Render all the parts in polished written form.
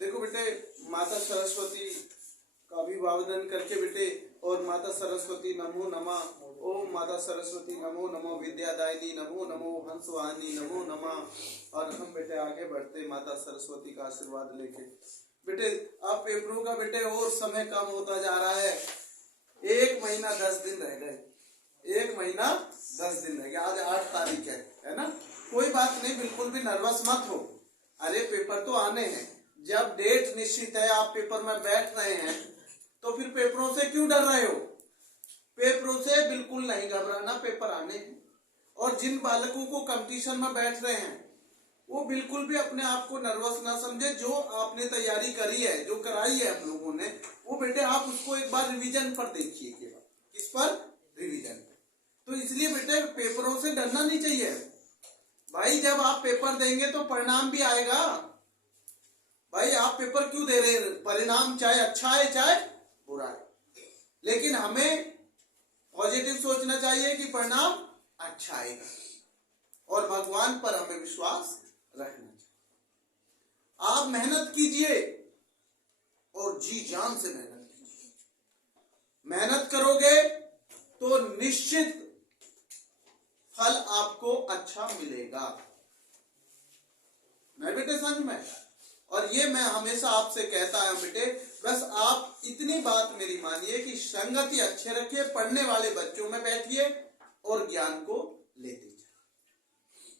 देखो बेटे, माता सरस्वती का अभिवादन करके बेटे, और माता सरस्वती नमो नमः, ओम माता सरस्वती नमो नमो, विद्यादायिनी नमो नमो, हंसवाहिनी नमो नमः। और हम बेटे आगे बढ़ते माता सरस्वती का आशीर्वाद लेके। बेटे अब पेपरों का बेटे और समय कम होता जा रहा है। 1 महीना 10 दिन रह गए, 1 महीना 10 दिन रह गए। आज 8 तारीख है ना। कोई बात नहीं, बिल्कुल भी नर्वस मत हो। अरे पेपर तो आने हैं, जब डेट निश्चित है, आप पेपर में बैठ रहे हैं, तो फिर पेपरों से क्यों डर रहे हो? पेपरों से बिल्कुल नहीं घबराना, पेपर आने हैं। और जिन बालकों को कंपटीशन में बैठ रहे हैं, वो बिल्कुल भी अपने आप को नर्वस ना समझे। जो आपने तैयारी करी है, जो कराई है हम लोगों ने, वो बेटे आप उसको एक बार रिवीजन पर देखिए। केवल किस पर? रिवीजन पर। तो इसलिए बेटे पेपरों से डरना नहीं चाहिए भाई। जब आप पेपर देंगे तो परिणाम भी आएगा भाई। आप पेपर क्यों दे रहे हैं? परिणाम चाहे अच्छा है चाहे बुरा है, लेकिन हमें पॉजिटिव सोचना चाहिए कि परिणाम अच्छा आएगा, और भगवान पर हमें विश्वास रखना चाहिए। आप मेहनत कीजिए और जी जान से मेहनत कीजिए। मेहनत करोगे तो निश्चित फल आपको अच्छा मिलेगा। नहीं बेटे, समझ में? और ये मैं हमेशा आपसे कहता हूं बेटे, बस आप इतनी बात मेरी मानिए कि संगति अच्छे रखिए, पढ़ने वाले बच्चों में बैठिए और ज्ञान को लेते जाइए।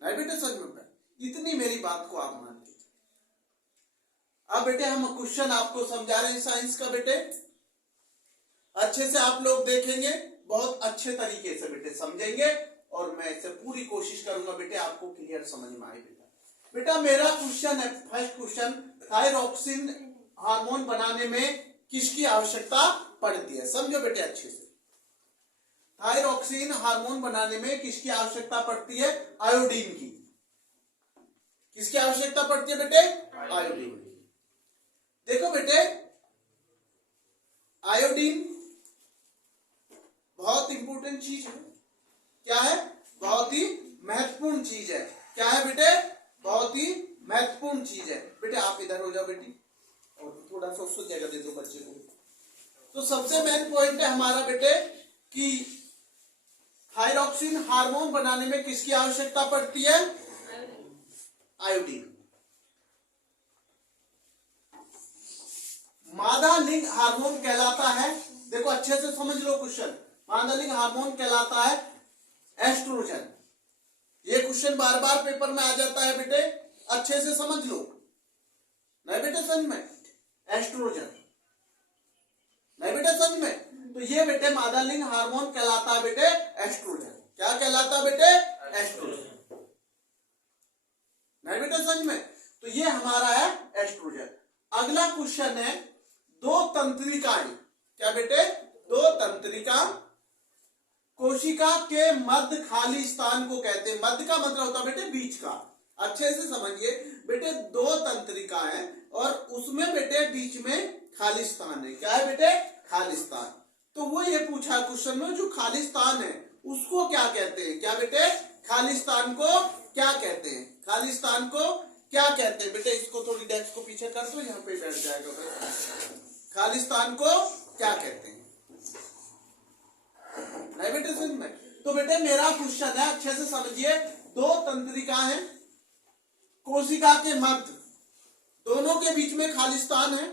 नहीं बेटे, समझ में? इतनी मेरी बात को आप मान लीजिए। अब बेटे हम क्वेश्चन आपको समझा रहे हैं साइंस का बेटे, अच्छे से आप लोग देखेंगे, बहुत अच्छे तरीके से बेटे समझेंगे, और मैं इसे पूरी कोशिश करूंगा बेटे आपको क्लियर समझ में आए। बेटा मेरा क्वेश्चन है, फर्स्ट क्वेश्चन, थायरॉक्सिन हार्मोन बनाने में किसकी आवश्यकता पड़ती है? समझो बेटे अच्छे से। थायरॉक्सिन हार्मोन बनाने में किसकी आवश्यकता पड़ती है? आयोडीन की। किसकी आवश्यकता पड़ती है बेटे? आयोडीन की। देखो बेटे, आयोडीन बहुत इंपॉर्टेंट चीज है। क्या है? बहुत ही महत्वपूर्ण चीज है। क्या है बेटे? बहुत ही महत्वपूर्ण चीज है। बेटे आप इधर हो जाओ बेटी, और थोड़ा सा उसको जगह दे दो बच्चे को। तो सबसे मेन पॉइंट है हमारा बेटे कि थायरॉक्सिन हार्मोन बनाने में किसकी आवश्यकता पड़ती है? आयोडीन। मादा लिंग हार्मोन कहलाता है, देखो अच्छे से समझ लो क्वेश्चन, मादा लिंग हार्मोन कहलाता है एस्ट्रोजन। ये क्वेश्चन बार बार पेपर में आ जाता है बेटे, अच्छे से समझ लो। नहीं बेटे समझ में? एस्ट्रोजन। नहीं बेटे समझ में? तो ये बेटे मादा लिंग हार्मोन कहलाता है बेटे एस्ट्रोजन। क्या कहलाता है बेटे? एस्ट्रोजन। नहीं बेटे समझ में? तो ये हमारा है एस्ट्रोजन। अगला क्वेश्चन है, दो तंत्रिकाएं। क्या बेटे? दो तंत्रिका कोशिका के मध्य खाली स्थान को कहते हैं। मध्य का मतलब होता है बेटे बीच का। अच्छे से समझिए बेटे, दो तंत्रिका है और उसमें बेटे बीच में खाली स्थान है। क्या है बेटे? खाली स्थान। तो वो ये पूछा क्वेश्चन में, जो खाली स्थान है उसको क्या कहते हैं? क्या बेटे? खाली स्थान को क्या कहते हैं? खाली स्थान को क्या कहते हैं बेटे? इसको थोड़ी डेस्क को पीछे कर दो, यहाँ पे बैठ जाएगा भाई। खाली स्थान को क्या कहते हैं? नहीं बेटे समझ में? तो बेटे मेरा क्वेश्चन है, अच्छे से समझिए, दो तंत्रिका है, कोशिका के मध्य दोनों के बीच में खाली स्थान है,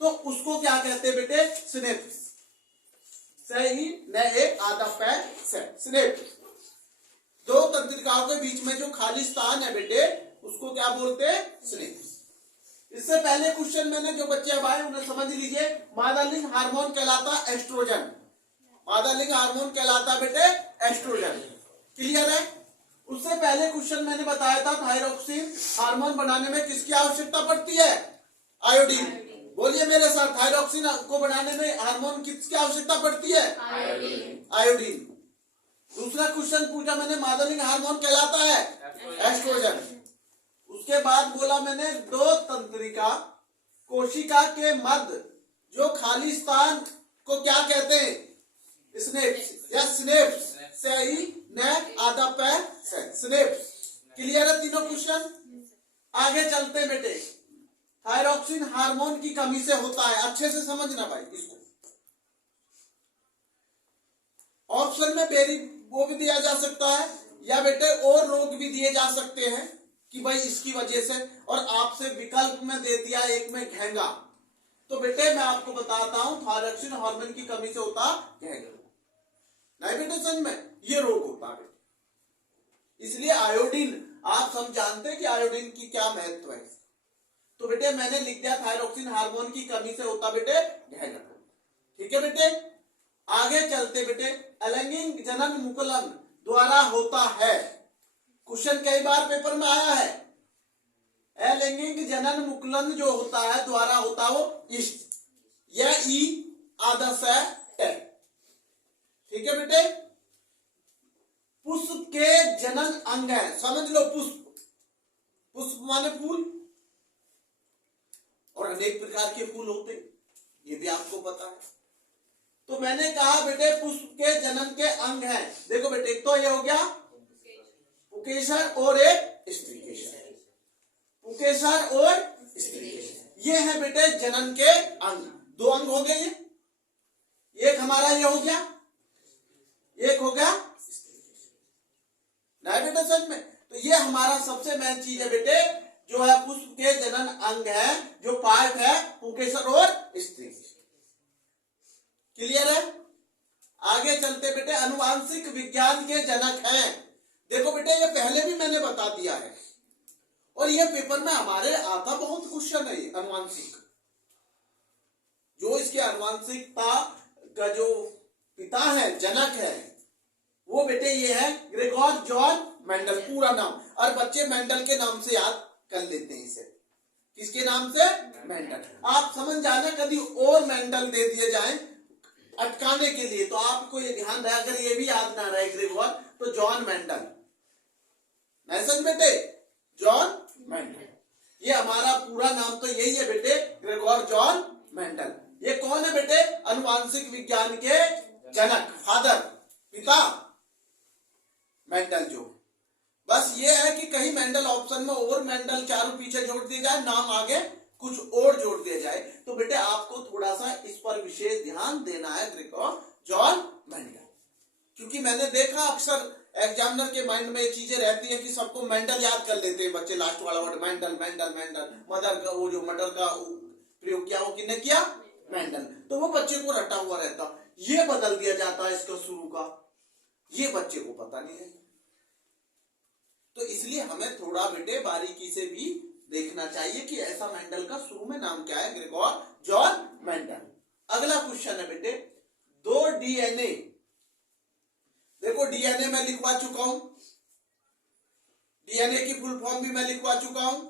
तो उसको क्या कहते हैं बेटे? सिनेप्स। सही न एक आधा पैर से सिनेप्स। दो तंत्रिकाओं के बीच में जो खाली स्थान है बेटे, उसको क्या बोलते हैं? सिनेप्स। इससे पहले क्वेश्चन मैंने जो बच्चे अब आए उन्हें समझ लीजिए, मादा लिंग हार्मोन कहलाता एस्ट्रोजन। मादा लिंग हार्मोन कहलाता बेटे एस्ट्रोजन। क्लियर है? उससे पहले क्वेश्चन मैंने बताया था, थायरॉक्सिन हार्मोन बनाने में किसकी आवश्यकता पड़ती है? आयोडीन। बोलिए मेरे साथ, थायरॉक्सिन को बनाने में हार्मोन किसकी आवश्यकता पड़ती है? आयोडीन। आयोडीन। दूसरा क्वेश्चन पूछा मैंने, मादा लिंग हार्मोन कहलाता है एस्ट्रोजन। उसके बाद बोला मैंने, दो तंत्रिका कोशिका के मध्य जो खाली स्थान को क्या कहते हैं? स्नेप्स या स्नेप्स। सही न आधा पैर से स्नेप्स। क्लियर है तीनों क्वेश्चन? आगे चलते बेटे, थायरॉक्सिन हार्मोन की कमी से होता है, अच्छे से समझना भाई इसको। ऑप्शन में बेरी वो भी दिया जा सकता है या बेटे और रोग भी दिए जा सकते हैं कि भाई इसकी वजह से, और आपसे विकल्प में दे दिया एक में घेंगा। तो बेटे मैं आपको बताता हूं थायरॉक्सिन हार्मोन की कमी से होता घेंगा, नहीं बेटे समझ में, ये रोग होता है। इसलिए आयोडीन, आप सब जानते हैं कि आयोडीन की क्या महत्व है। तो बेटे मैंने लिख दिया थायरॉक्सिन हार्मोन की कमी से होता बेटे घेंगा। ठीक है बेटे, आगे चलते बेटे, अलैंगिक जनन मुकुलन द्वारा होता है। क्वेश्चन कई बार पेपर में आया है, अलैंगिक जनन मुकुलन जो होता है द्वारा होता वो इष्ट, यह ई आदर्श है। ठीक है बेटे, पुष्प के जनन अंग है, समझ लो पुष्प, पुष्प माने फूल, और अनेक प्रकार के फूल होते, ये भी आपको पता है। तो मैंने कहा बेटे पुष्प के जनन के अंग हैं। देखो बेटे, एक तो ये हो गया पुकेसर और एक स्त्रीकेसर, पुकेसर और स्त्रीकेसर, ये है बेटे जनन के अंग। दो अंग हो गए, ये एक हमारा ये हो गया, एक हो गया नहीं बेटे सच में। तो ये हमारा सबसे मेन चीज है बेटे, जो है पुष्प के जनन अंग है, जो पार्ट है पुकेसर और स्त्रीकेसर। क्लियर है? आगे चलते बेटे, अनुवांशिक विज्ञान के जनक हैं। देखो बेटे ये पहले भी मैंने बता दिया है, और ये पेपर में हमारे आता बहुत क्वेश्चन है। अनुवांशिक, जो इसके अनुवांशिकता का जो पिता है, जनक है, वो बेटे ये है ग्रेगोर जॉन मेंडल, पूरा नाम, और बच्चे मेंडल के नाम से याद कर लेते हैं इसे। किसके नाम से? मेंडल। आप समझ जाना, कभी और मेंडल दे दिए जाएं अटकाने के लिए, तो आपको ये ध्यान रहे, अगर ये भी याद ना रहे ग्रेगोर, तो जॉन मेंडल, नहीं बेटे, जॉन मेंडल, ये हमारा पूरा नाम तो यही है बेटे, ग्रेगोर जॉन मेंडल। ये कौन है बेटे? अनुवांशिक विज्ञान के जनक, फादर, पिता मेंडल। जो बस ये है कि कहीं मेंडल ऑप्शन में और मेंडल चारों पीछे जोड़ दिए जाए, नाम आगे कुछ और जोड़ दिया जाए, तो बेटे आपको थोड़ा सा इस पर विशेष ध्यान देना है, ग्रेगोर जॉन मेंडल। क्योंकि मैंने देखा अक्सर एग्जामिनर के माइंड में ये चीजें रहती है कि सबको मेंडल याद कर लेते हैं बच्चे, लास्ट वाला word Mendel Mendel Mendel, mother का वो जो मर्डर का प्रयोग किया, वो किसने किया? मेंडल। तो वो बच्चे को रटा हुआ रहता, ये बदल दिया जाता है इसका शुरू का, ये बच्चे को पता नहीं है। तो इसलिए हमें थोड़ा बेटे बारीकी से भी देखना चाहिए कि ऐसा मेंडल का शुरू में नाम क्या है, ग्रेगोर जॉन मेंडल। अगला क्वेश्चन है बेटे, दो डीएनए, देखो डीएनए मैं लिखवा चुका हूं, डीएनए की फुल फॉर्म भी मैं लिखवा चुका हूं,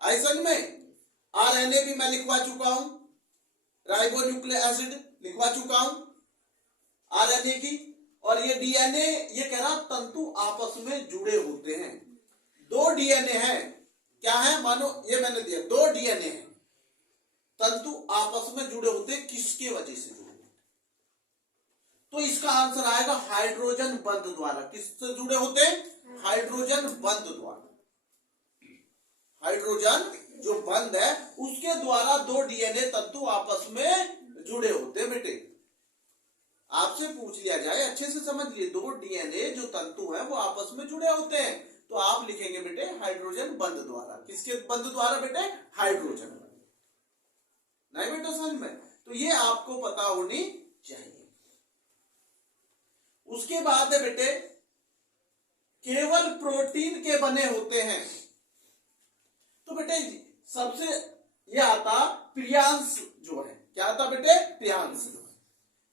ऐसा में आरएनए भी मैं लिखवा चुका हूं, राइबोन्यूक्लिक एसिड लिखवा चुका हूं आरएनए की, और ये डीएनए, ये कह रहा तंतु आपस में जुड़े होते हैं। दो डीएनए हैं, क्या है? मानो ये मैंने दिया, दो डीएनए हैं, तंतु आपस में जुड़े होते हैं, किसके वजह से जुड़े होते? तो इसका आंसर आएगा हाइड्रोजन बंध द्वारा। किससे जुड़े होते हैं? हाइड्रोजन बंध द्वारा। हाइड्रोजन जो बंध है उसके द्वारा दो डीएनए तंतु आपस में जुड़े होते हैं बेटे। आपसे पूछ लिया जाए, अच्छे से समझ लिए, दो डीएनए जो तंतु है वो आपस में जुड़े होते हैं, तो आप लिखेंगे बेटे हाइड्रोजन बंध द्वारा। किसके बंध द्वारा बेटे? हाइड्रोजन बंध। नहीं बेटे समझ में? तो ये आपको पता होनी चाहिए। उसके बाद है बेटे, केवल प्रोटीन के बने होते हैं। तो बेटे सबसे ये आता प्रियांश जो है, क्या आता बेटे? प्रियांश।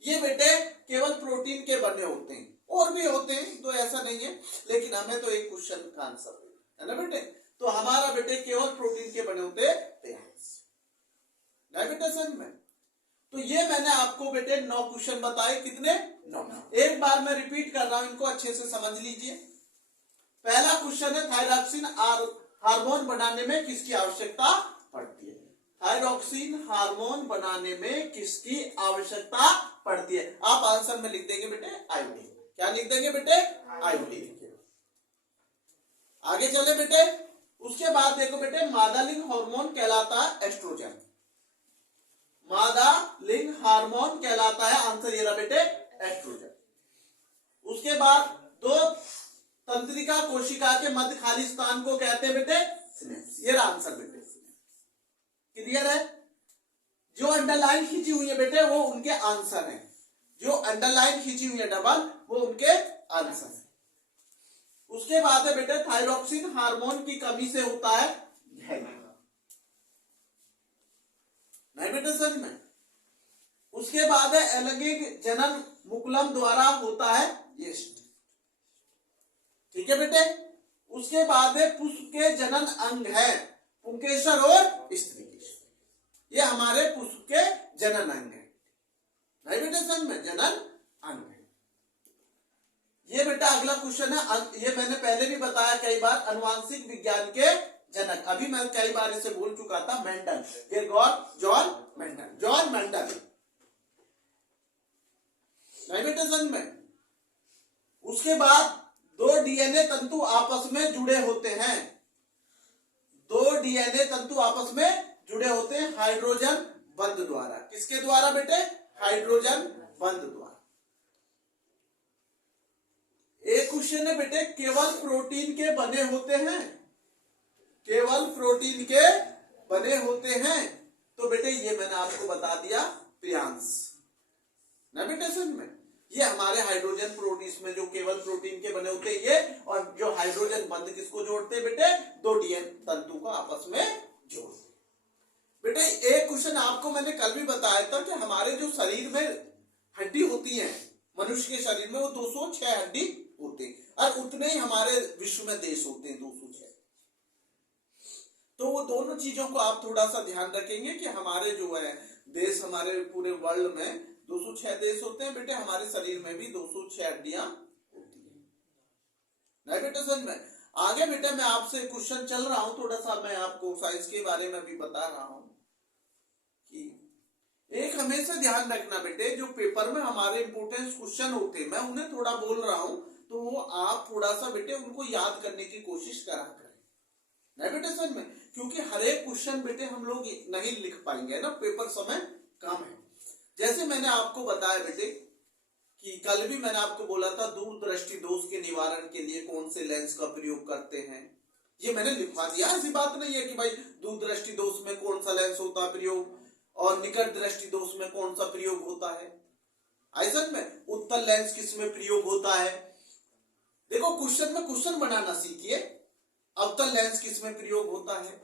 ये बेटे केवल प्रोटीन के बने होते हैं, और भी होते हैं तो ऐसा नहीं है, लेकिन हमें तो एक क्वेश्चन का आंसर है ना बेटे। तो हमारा बेटे केवल प्रोटीन के बने होते हैं, नहीं बेटे समझ में? तो ये मैंने आपको बेटे 9 क्वेश्चन बताए, कितने? 9। एक बार मैं रिपीट कर रहा हूं, इनको अच्छे से समझ लीजिए। पहला क्वेश्चन है, थायरॉक्सिन हार्मोन बनाने में किसकी आवश्यकता पड़ती है? थायरॉक्सिन हार्मोन बनाने में किसकी आवश्यकता पड़ती है? आप आंसर में लिख देंगे बेटे आयोडीन। क्या लिख देंगे बेटे? आयोडीन। आगे चले बेटे, उसके बाद देखो बेटे मादा लिंग हार्मोन कहलाता है एस्ट्रोजन। मादा लिंग हार्मोन कहलाता है, आंसर ये रहा बेटे एस्ट्रोजन। उसके बाद दो तंत्रिका कोशिका के मध्य खाली स्थान को कहते हैं बेटे सिनेप्स। ये रहा आंसर बेटे। क्लियर है? जो अंडरलाइन खींची हुई है बेटे वो उनके आंसर हैं, जो अंडरलाइन खींची हुई है डबल वो उनके आंसर है। उसके बाद है बेटे थायरॉक्सिन हार्मोन की कमी से होता है नहीं बेटे समझ में। उसके बाद है अलैंगिक जनन मुकुलम द्वारा होता है यीस्ट। ठीक है बेटे। उसके बाद है पुष्प के जनन अंग है पुंकेसर और स्त्रीकेसर। ये हमारे पुष्प के जनन अंग है नहीं बेटे समझ में, जनन अंग है। ये बेटा अगला क्वेश्चन है, ये मैंने पहले भी बताया कई बार, अनुवांशिक विज्ञान के जनक। अभी मैं कई बार इसे बोल चुका था, मेंडल। ये जॉन मेंडल, जॉन मेंडल नहीं बेटे समझ में। उसके बाद दो डीएनए तंतु आपस में जुड़े होते हैं, दो डीएनए तंतु आपस में जुड़े होते हैं हाइड्रोजन बंध द्वारा। किसके द्वारा बेटे? हाइड्रोजन बंध द्वारा। एक क्वेश्चन है बेटे केवल प्रोटीन के बने होते हैं, केवल प्रोटीन के बने होते हैं, तो बेटे ये मैंने आपको बता दिया प्रियांश ना बेटे समझ में। ये हमारे हाइड्रोजन प्रोटीन में जो केवल प्रोटीन के बने होते हैं ये, और जो हाइड्रोजन बंध किसको जोड़ते हैं बेटे? दो डीएनए तंतु को आपस में जोड़ते। बेटे एक क्वेश्चन आपको मैंने कल भी बताया था कि हमारे जो शरीर में हड्डी होती है, मनुष्य के शरीर में वो 206 हड्डी होते हैं, और उतने ही हमारे विश्व में देश होते हैं 206। तो वो दोनों चीजों को आप थोड़ा सा ध्यान रखेंगे कि हमारे जो है देश, हमारे पूरे वर्ल्ड में 206 देश होते हैं बेटे, हमारे शरीर में भी 206 हड्डियां होती है नहीं बेटे समझ में। आगे बेटे मैं आपसे क्वेश्चन चल रहा हूं, थोड़ा सा मैं आपको साइंस के बारे में भी बता रहा हूं कि एक हमेशा ध्यान रखना बेटे, जो पेपर में हमारे इंपोर्टेंट क्वेश्चन होते हैं मैं उन्हें थोड़ा बोल रहा हूं, तो वो आप थोड़ा सा बेटे उनको याद करने की कोशिश करा करें नहीं बेटे समझ में, क्योंकि हर एक क्वेश्चन बेटे हम लोग नहीं लिख पाएंगे ना, पेपर समय कम है। जैसे मैंने आपको बताया बेटे कि कल भी मैंने आपको बोला था दूरदृष्टि दोष के निवारण के लिए कौन से लेंस का प्रयोग करते हैं, ये मैंने लिखवा दिया। ऐसी बात नहीं है कि भाई दूरदृष्टि दोष में कौन सा लेंस होता है प्रयोग और निकट दृष्टि दोष में कौन सा प्रयोग होता है, ऐसा में उत्तल लेंस किस में प्रयोग होता है। देखो क्वेश्चन में क्वेश्चन बनाना सीखिए, अवतल लेंस किस में प्रयोग होता है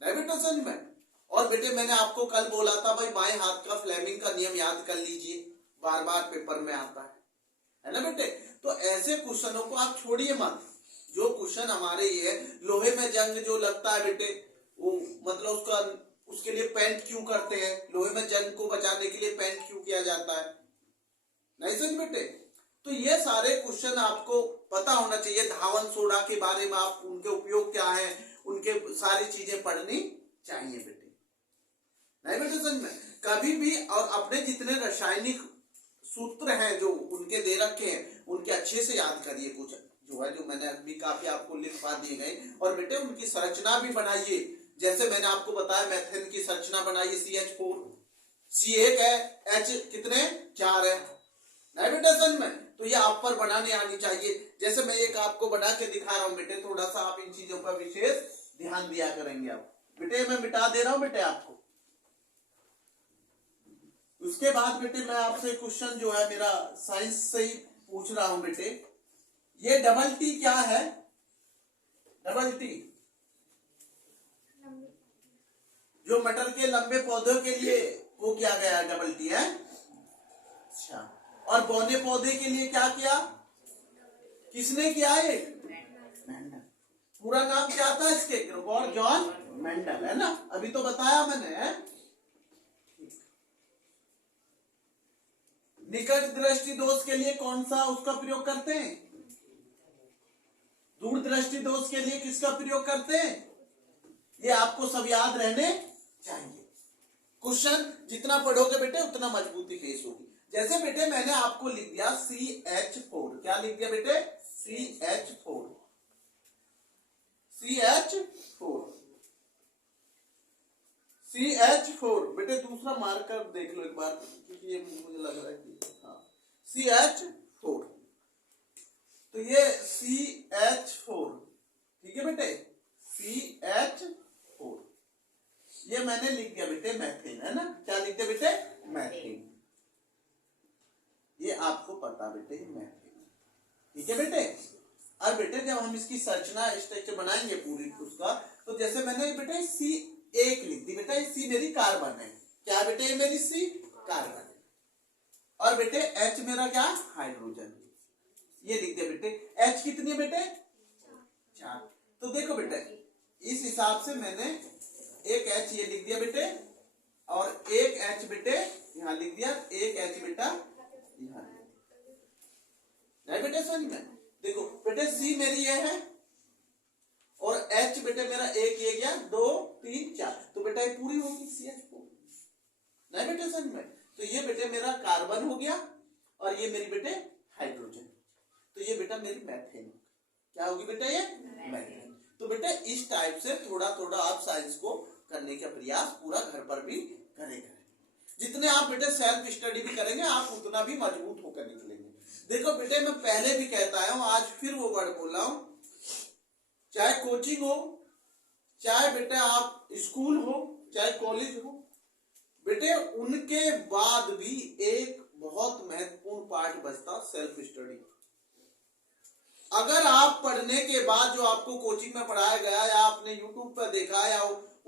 नहीं बेटा समझ में। और बेटे मैंने आपको कल बोला था भाई बाएं हाथ का फ्लेमिंग का नियम याद कर लीजिए, बार बार पेपर में आता है ना बेटे। तो ऐसे क्वेश्चनों को आप छोड़िए मत। जो क्वेश्चन हमारे ये लोहे में जंग जो लगता है बेटे, वो मतलब उसके लिए पेंट क्यों करते हैं, लोहे में जंग को बचाने के लिए पेंट क्यों किया जाता है नहीं समझ बेटे। तो ये सारे क्वेश्चन आपको पता होना चाहिए। धावन सोडा के बारे में आप उनके उपयोग क्या है, उनके सारी चीजें पढ़नी चाहिए बेटे नहीं बेटे समझ में कभी भी। और अपने जितने रासायनिक सूत्र हैं जो उनके दे रखे हैं उनके अच्छे से याद करिए, कुछ जो है जो मैंने अभी काफी आपको लिखवा दिए गए, और बेटे उनकी संरचना भी बनाइए। जैसे मैंने आपको बताया मेथेन की संरचना बनाइए, CH4, C1 है, H कितने 4 है नहीं बेटा समझ में। तो ये आप पर बनाने आनी चाहिए। जैसे मैं एक आपको बना के दिखा रहा हूं बेटे, थोड़ा सा आप इन चीजों पर विशेष ध्यान दिया करेंगे आप बेटे। मैं मिटा दे रहा हूं बेटे आपको। उसके बाद बेटे मैं आपसे क्वेश्चन जो है मेरा साइंस से ही पूछ रहा हूं बेटे, ये डबल टी क्या है? डबल टी जो मटर के लंबे पौधों के लिए वो किया गया है, डबल टी है। अच्छा, और बौने पौधे के लिए क्या किया, किसने किया है? मेंडल। पूरा नाम क्या था इसके? ग्रेगोर जॉन मेंडल है ना, अभी तो बताया मैंने है? निकट दृष्टि दोष के लिए कौन सा उसका प्रयोग करते हैं? दूर दृष्टि दोष के लिए किसका प्रयोग करते हैं? ये आपको सब याद रहने चाहिए। क्वेश्चन जितना पढ़ोगे बेटे उतना मजबूती फेस होगी। जैसे बेटे मैंने आपको लिख दिया CH4, क्या लिख दिया बेटे? CH4। CH4 CH4 बेटे दूसरा मार्कर देख लो एक बार, क्योंकि ये मुझे लग रहा है कि हाँ CH4, तो ये CH4 ठीक है बेटे, CH4 ये मैंने लिख दिया बेटे मैथेन, है ना, क्या लिख दिया बेटे, मैथेन, ये आपको पता बेटे मैथेन, ठीक है बेटे। अब बेटे जब हम इसकी संरचना स्ट्रक्चर बनाएंगे पूरी उसका, तो जैसे मैंने बेटे C1 लिख दी बेटा, C मेरी कार्बन है, क्या बेटे ये मेरी C कार्बन है, और बेटे H मेरा क्या हाइड्रोजन, ये लिख दिया बेटे। H कितनी है बेटे 4, तो देखो बेटे इस हिसाब से मैंने एक H ये लिख दिया बेटे, और एक H बेटे यहाँ लिख दिया, एक H बेटा यहाँ नहीं बेटे समझ में। देखो बेटे C मेरी ये है और H बेटे मेरा एक ये गया, 2 3 4, तो बेटा ये पूरी होगी CH4, नहीं बेटे समझ में। तो ये बेटे मेरा कार्बन हो गया और ये मेरी बेटे हाइड्रोजन, तो ये बेटा मेरी मैथेन, क्या होगी बेटा ये मैथेन। तो बेटा इस टाइप से थोड़ा थोड़ा आप साइंस को करने का प्रयास पूरा घर पर भी करेंगे, जितने आप बेटे सेल्फ स्टडी भी करेंगे आप उतना भी मजबूत होकर निकलेंगे। देखो बेटे मैं पहले भी कहता आया हूं, आज फिर वो वर्ड बोल रहा हूं, चाहे कोचिंग हो, चाहे बेटे आप स्कूल हो, चाहे कॉलेज हो, बेटे उनके बाद भी एक बहुत महत्वपूर्ण पार्ट बचता सेल्फ स्टडी। अगर आप पढ़ने के बाद जो आपको कोचिंग में पढ़ाया गया या आपने यूट्यूब पर देखा या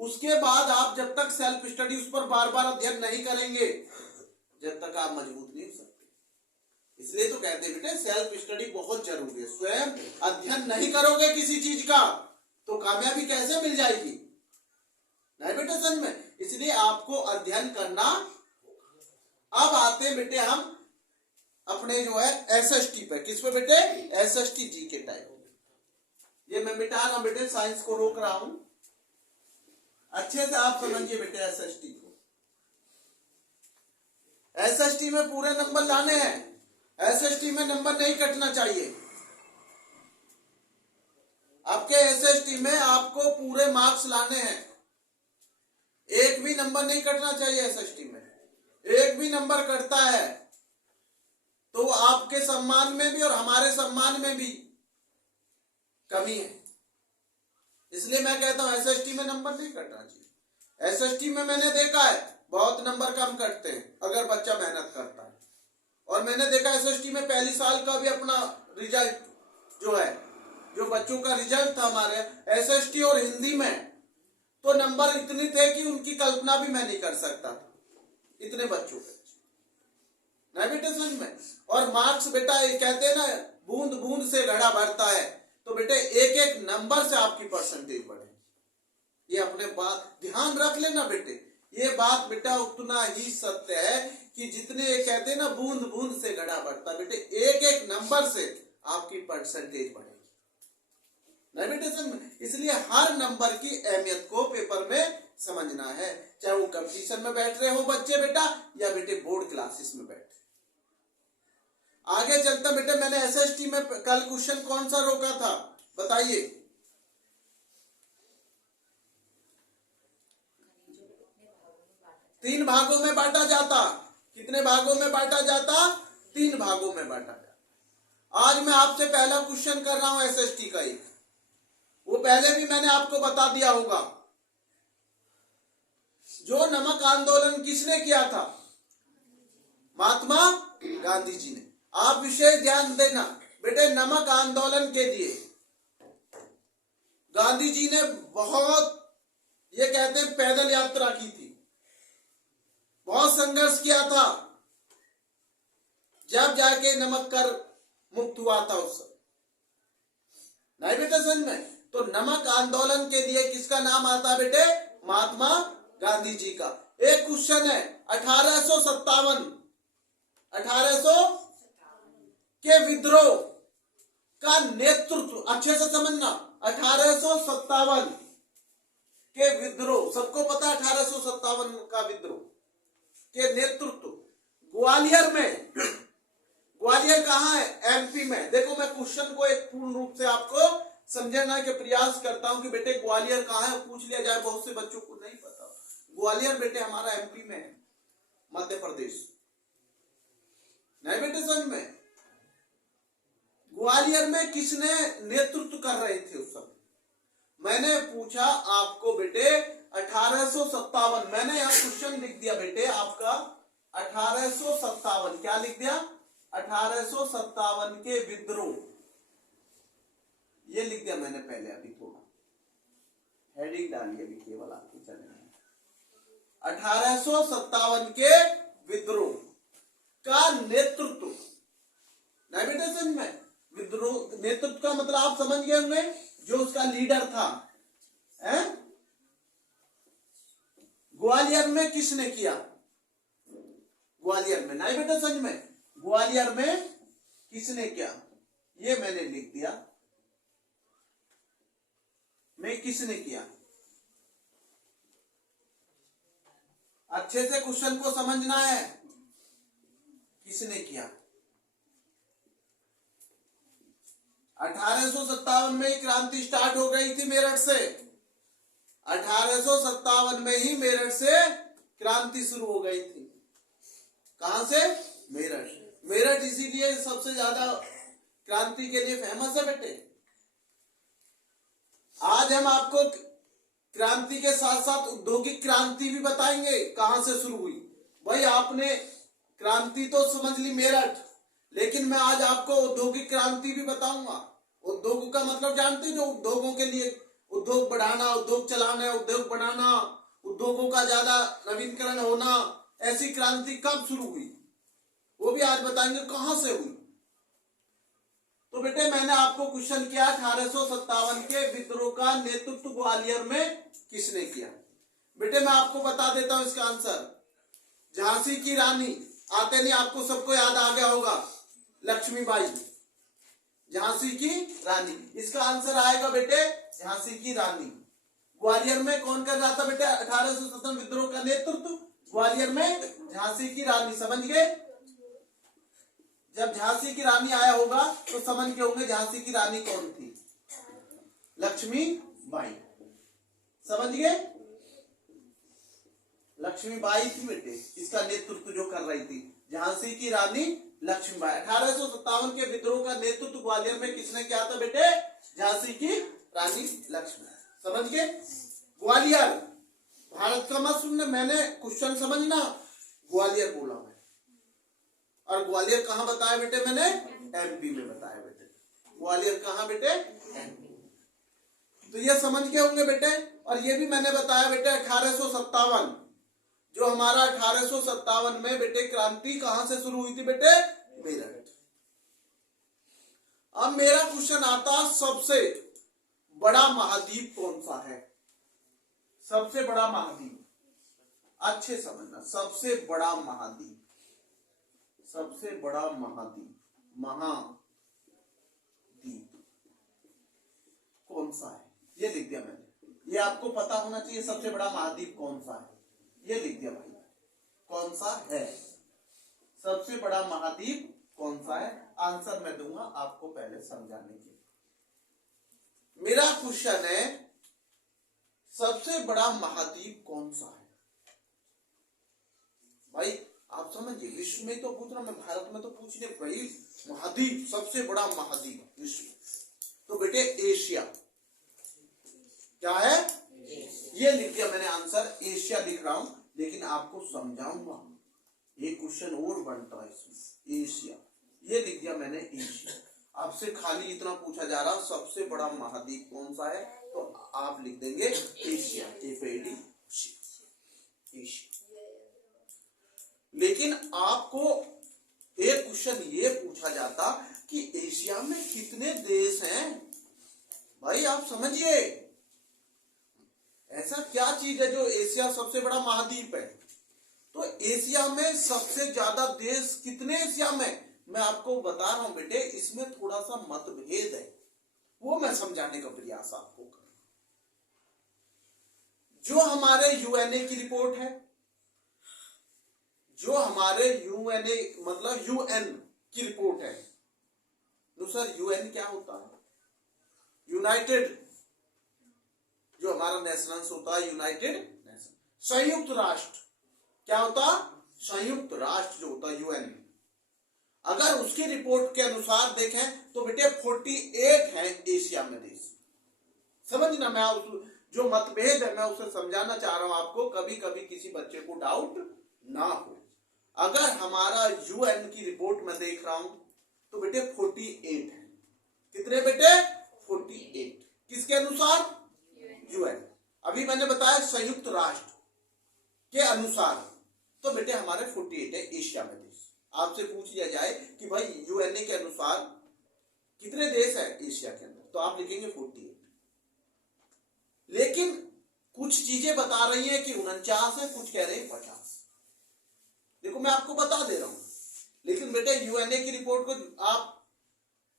उसके बाद आप जब तक सेल्फ स्टडी उस पर बार बार अध्ययन नहीं करेंगे, जब तक आप मजबूत नहीं हो सकते। इसलिए तो कहते हैं बेटे सेल्फ स्टडी बहुत जरूरी है। स्वयं अध्ययन नहीं करोगे किसी चीज का तो कामयाबी कैसे मिल जाएगी, नहीं बेटे समझ में। इसलिए आपको अध्ययन करना। अब आते हैं बेटे हम अपने जो है SST पे, किस पे बेटे, SST जीके टाइप। ये मैं मिटा रहा हूं बेटे, साइंस को रोक रहा हूं, अच्छे से आप समझिए बेटे SST को। SST में पूरे नंबर लाने हैं, SST में नंबर नहीं कटना चाहिए। आपके SST में आपको पूरे मार्क्स लाने हैं, एक भी नंबर नहीं कटना चाहिए। SST में एक भी नंबर कटता है तो आपके सम्मान में भी और हमारे सम्मान में भी कमी है। इसलिए मैं कहता हूं SST में नंबर नहीं कटना चाहिए। SST में मैंने देखा है बहुत नंबर कम कटते हैं अगर बच्चा मेहनत करता है, और मैंने देखा SST में पहली साल का भी अपना रिजल्ट जो है, जो बच्चों का रिजल्ट था हमारे SST और हिंदी में, तो नंबर इतने थे कि उनकी कल्पना भी मैं नहीं कर सकता था, इतने बच्चों के, नहीं बेटे समझ में। और मार्क्स बेटा ये कहते हैं ना बूंद बूंद से घड़ा भरता है, तो बेटे एक एक नंबर से आपकी परसेंटेज बढ़ेगी। ये अपने बात ध्यान रख लेना बेटे, ये बात बेटा उतना ही सत्य है कि जितने ये कहते हैं ना बूंद बूंद से घड़ा भरता, बेटे एक एक नंबर से आपकी परसेंटेज बढ़ेगी, नहीं बेटे समझ। इसलिए हर नंबर की अहमियत को पेपर में समझना है, चाहे वो कंपटीशन में बैठ रहे हो बच्चे बेटा या बेटे बोर्ड क्लासेस में बैठ। आगे चलता बेटे, मैंने SST में कल क्वेश्चन कौन सा रोका था बताइए। तीन भागों में बांटा जाता, कितने भागों में बांटा जाता, 3 भागों में बांटा जाता। आज मैं आपसे पहला क्वेश्चन कर रहा हूं SST का एक, वो पहले भी मैंने आपको बता दिया होगा। जो नमक आंदोलन किसने किया था, महात्मा गांधी जी ने। आप विशेष ध्यान देना बेटे, नमक आंदोलन के लिए गांधी जी ने बहुत, ये कहते हैं पैदल यात्रा की थी, बहुत संघर्ष किया था, जब जाके नमक कर मुक्त हुआ था उस समय, नहीं बेटे समझ में। तो नमक आंदोलन के लिए किसका नाम आता है बेटे, महात्मा गांधी जी का। एक क्वेश्चन है 1857 के विद्रोह का नेतृत्व, अच्छे से समझना, 1857 के विद्रोह, सबको पता 1857 का विद्रोह के नेतृत्व ग्वालियर में, ग्वालियर कहां है, MP में। देखो मैं क्वेश्चन को एक पूर्ण रूप से आपको समझाने के प्रयास करता हूं कि बेटे ग्वालियर कहाँ है, पूछ लिया जाए, बहुत से बच्चों को नहीं पता। ग्वालियर बेटे हमारा एमपी में है, मध्य प्रदेश। नहीं बेटे समझ में? ग्वालियर में किसने नेतृत्व कर रहे थे उस समय? मैंने पूछा आपको बेटे 1857, मैंने यहाँ क्वेश्चन लिख दिया बेटे आपका 1857, क्या लिख दिया? 1857 के विद्रोह, ये लिख दिया मैंने पहले, अभी थोड़ा हेडिंग डाली अभी केवल आपके चैनल में। 1857 के विद्रोह का नेतृत्व, नहीं बेटे समझ में? विद्रोह नेतृत्व का मतलब आप समझ गए होंगे, जो उसका लीडर था। ग्वालियर में किसने किया? ग्वालियर में, नहीं बेटा समझ में? ग्वालियर में किसने किया, ये मैंने लिख दिया, मैं किसने किया। अच्छे से क्वेश्चन को समझना है, किसने किया। 1857 में ही क्रांति स्टार्ट हो गई थी मेरठ से। 1857 में ही मेरठ से क्रांति शुरू हो गई थी। कहां से? मेरठ। मेरठ इसीलिए सबसे ज्यादा क्रांति के लिए फेमस है बेटे। आज हम आपको क्रांति के साथ साथ औद्योगिक क्रांति भी बताएंगे, कहां से शुरू हुई। भाई आपने क्रांति तो समझ ली मेरठ, लेकिन मैं आज आपको औद्योगिक क्रांति भी बताऊंगा। उद्योग का मतलब जानते हैं, जो उद्योगों के लिए उद्योग बढ़ाना, उद्योग चलाना, उद्योग बढ़ाना, उद्योगों का ज्यादा नवीनीकरण होना, ऐसी क्रांति कब शुरू हुई वो भी आज बताएंगे, कहां से हुई। तो बेटे मैंने आपको क्वेश्चन किया 1857 के विद्रोह का नेतृत्व ग्वालियर में किसने किया। बेटे मैं आपको बता देता हूं इसका आंसर, झांसी की रानी, आते नहीं आपको सबको याद आ गया होगा, लक्ष्मीबाई, झांसी की रानी। इसका आंसर आएगा बेटे झांसी की रानी। ग्वालियर में कौन कर रहा था बेटे 1857 विद्रोह का नेतृत्व? ग्वालियर में झांसी की रानी, समझ गए? जब झांसी की रानी आया होगा तो समझ के होंगे झांसी की रानी कौन थी? लक्ष्मीबाई, समझ गए? लक्ष्मीबाई थी बेटे इसका नेतृत्व जो कर रही थी, झांसी की रानी लक्ष्मीबाई। 1857 के विद्रोह का नेतृत्व ग्वालियर में किसने किया था बेटे? झांसी की रानी लक्ष्मीबाई, समझ गए? ग्वालियर भारत का मत सुनने, मैंने क्वेश्चन समझना, ग्वालियर बोला मैं, और ग्वालियर कहां बताया बेटे? मैंने एमपी में बताया बेटे। ग्वालियर कहां बेटे? एमपी। तो ये समझ के होंगे बेटे। और ये भी मैंने बताया बेटे 1857, जो हमारा 1857 में बेटे क्रांति कहां से शुरू हुई थी बेटे? मेरठ। अब मेरा क्वेश्चन आता, सबसे बड़ा महाद्वीप कौन सा है? सबसे बड़ा महाद्वीप, अच्छे समझना, सबसे बड़ा महाद्वीप, सबसे बड़ा महाद्वीप, महाद्वीप कौन सा है? ये लिख दिया मैंने, ये आपको पता होना चाहिए सबसे बड़ा महाद्वीप कौन सा है, ये लिख दिया भाई, कौन सा है सबसे बड़ा महाद्वीप कौन सा है? आंसर मैं दूंगा आपको पहले समझाने के लिए। मेरा क्वेश्चन है सबसे बड़ा महाद्वीप कौन सा है? भाई आप समझिए, विश्व में तो पूछ रहा मैं, भारत में तो पूछने भाई महाद्वीप, सबसे बड़ा महाद्वीप विश्व, तो बेटे एशिया। क्या है? ये लिख दिया मैंने आंसर, एशिया लिख रहा हूं, लेकिन आपको समझाऊंगा, ये क्वेश्चन और बनता है इसमें। एशिया, ये लिख दिया मैंने एशिया। आपसे खाली इतना पूछा जा रहा सबसे बड़ा महाद्वीप कौन सा है, तो आप लिख देंगे एशिया, एशिया। लेकिन आपको एक क्वेश्चन ये पूछा जाता कि एशिया में कितने देश हैं? भाई आप समझिए, ऐसा क्या चीज है जो एशिया सबसे बड़ा महाद्वीप है? तो एशिया में सबसे ज्यादा देश कितने? एशिया में मैं आपको बता रहा हूं बेटे, इसमें थोड़ा सा मतभेद है, वो मैं समझाने का प्रयास आपको कर। जो हमारे यूएनए की रिपोर्ट है, जो हमारे यूएनए मतलब यूएन की रिपोर्ट है, तो सर यूएन क्या होता है? यूनाइटेड, जो हमारा नेशंस होता है, यूनाइटेड नेशन, संयुक्त राष्ट्र, क्या होता, संयुक्त राष्ट्र जो होता है यूएन, अगर उसकी रिपोर्ट के अनुसार देखें तो बेटे 48 है एशिया में देश। समझना, मैं जो मतभेद है मैं उसे समझाना चाह रहा हूं आपको, कभी कभी किसी बच्चे को डाउट ना हो। अगर हमारा यूएन की रिपोर्ट में देख रहा हूं तो बेटे 48 है। कितने बेटे? 48। किसके अनुसार? यूएन। अभी मैंने बताया संयुक्त राष्ट्र के अनुसार, तो बेटे हमारे 48 है एशिया में देश। आपसे पूछ लिया जाए कि भाई यूएनए के अनुसार कितने देश है एशिया के अंदर, तो आप लिखेंगे 48। लेकिन कुछ चीजें बता रही हैं कि 49 है, कुछ कह रहे हैं 50। देखो मैं आपको बता दे रहा हूं, लेकिन बेटे यूएनए की रिपोर्ट को आप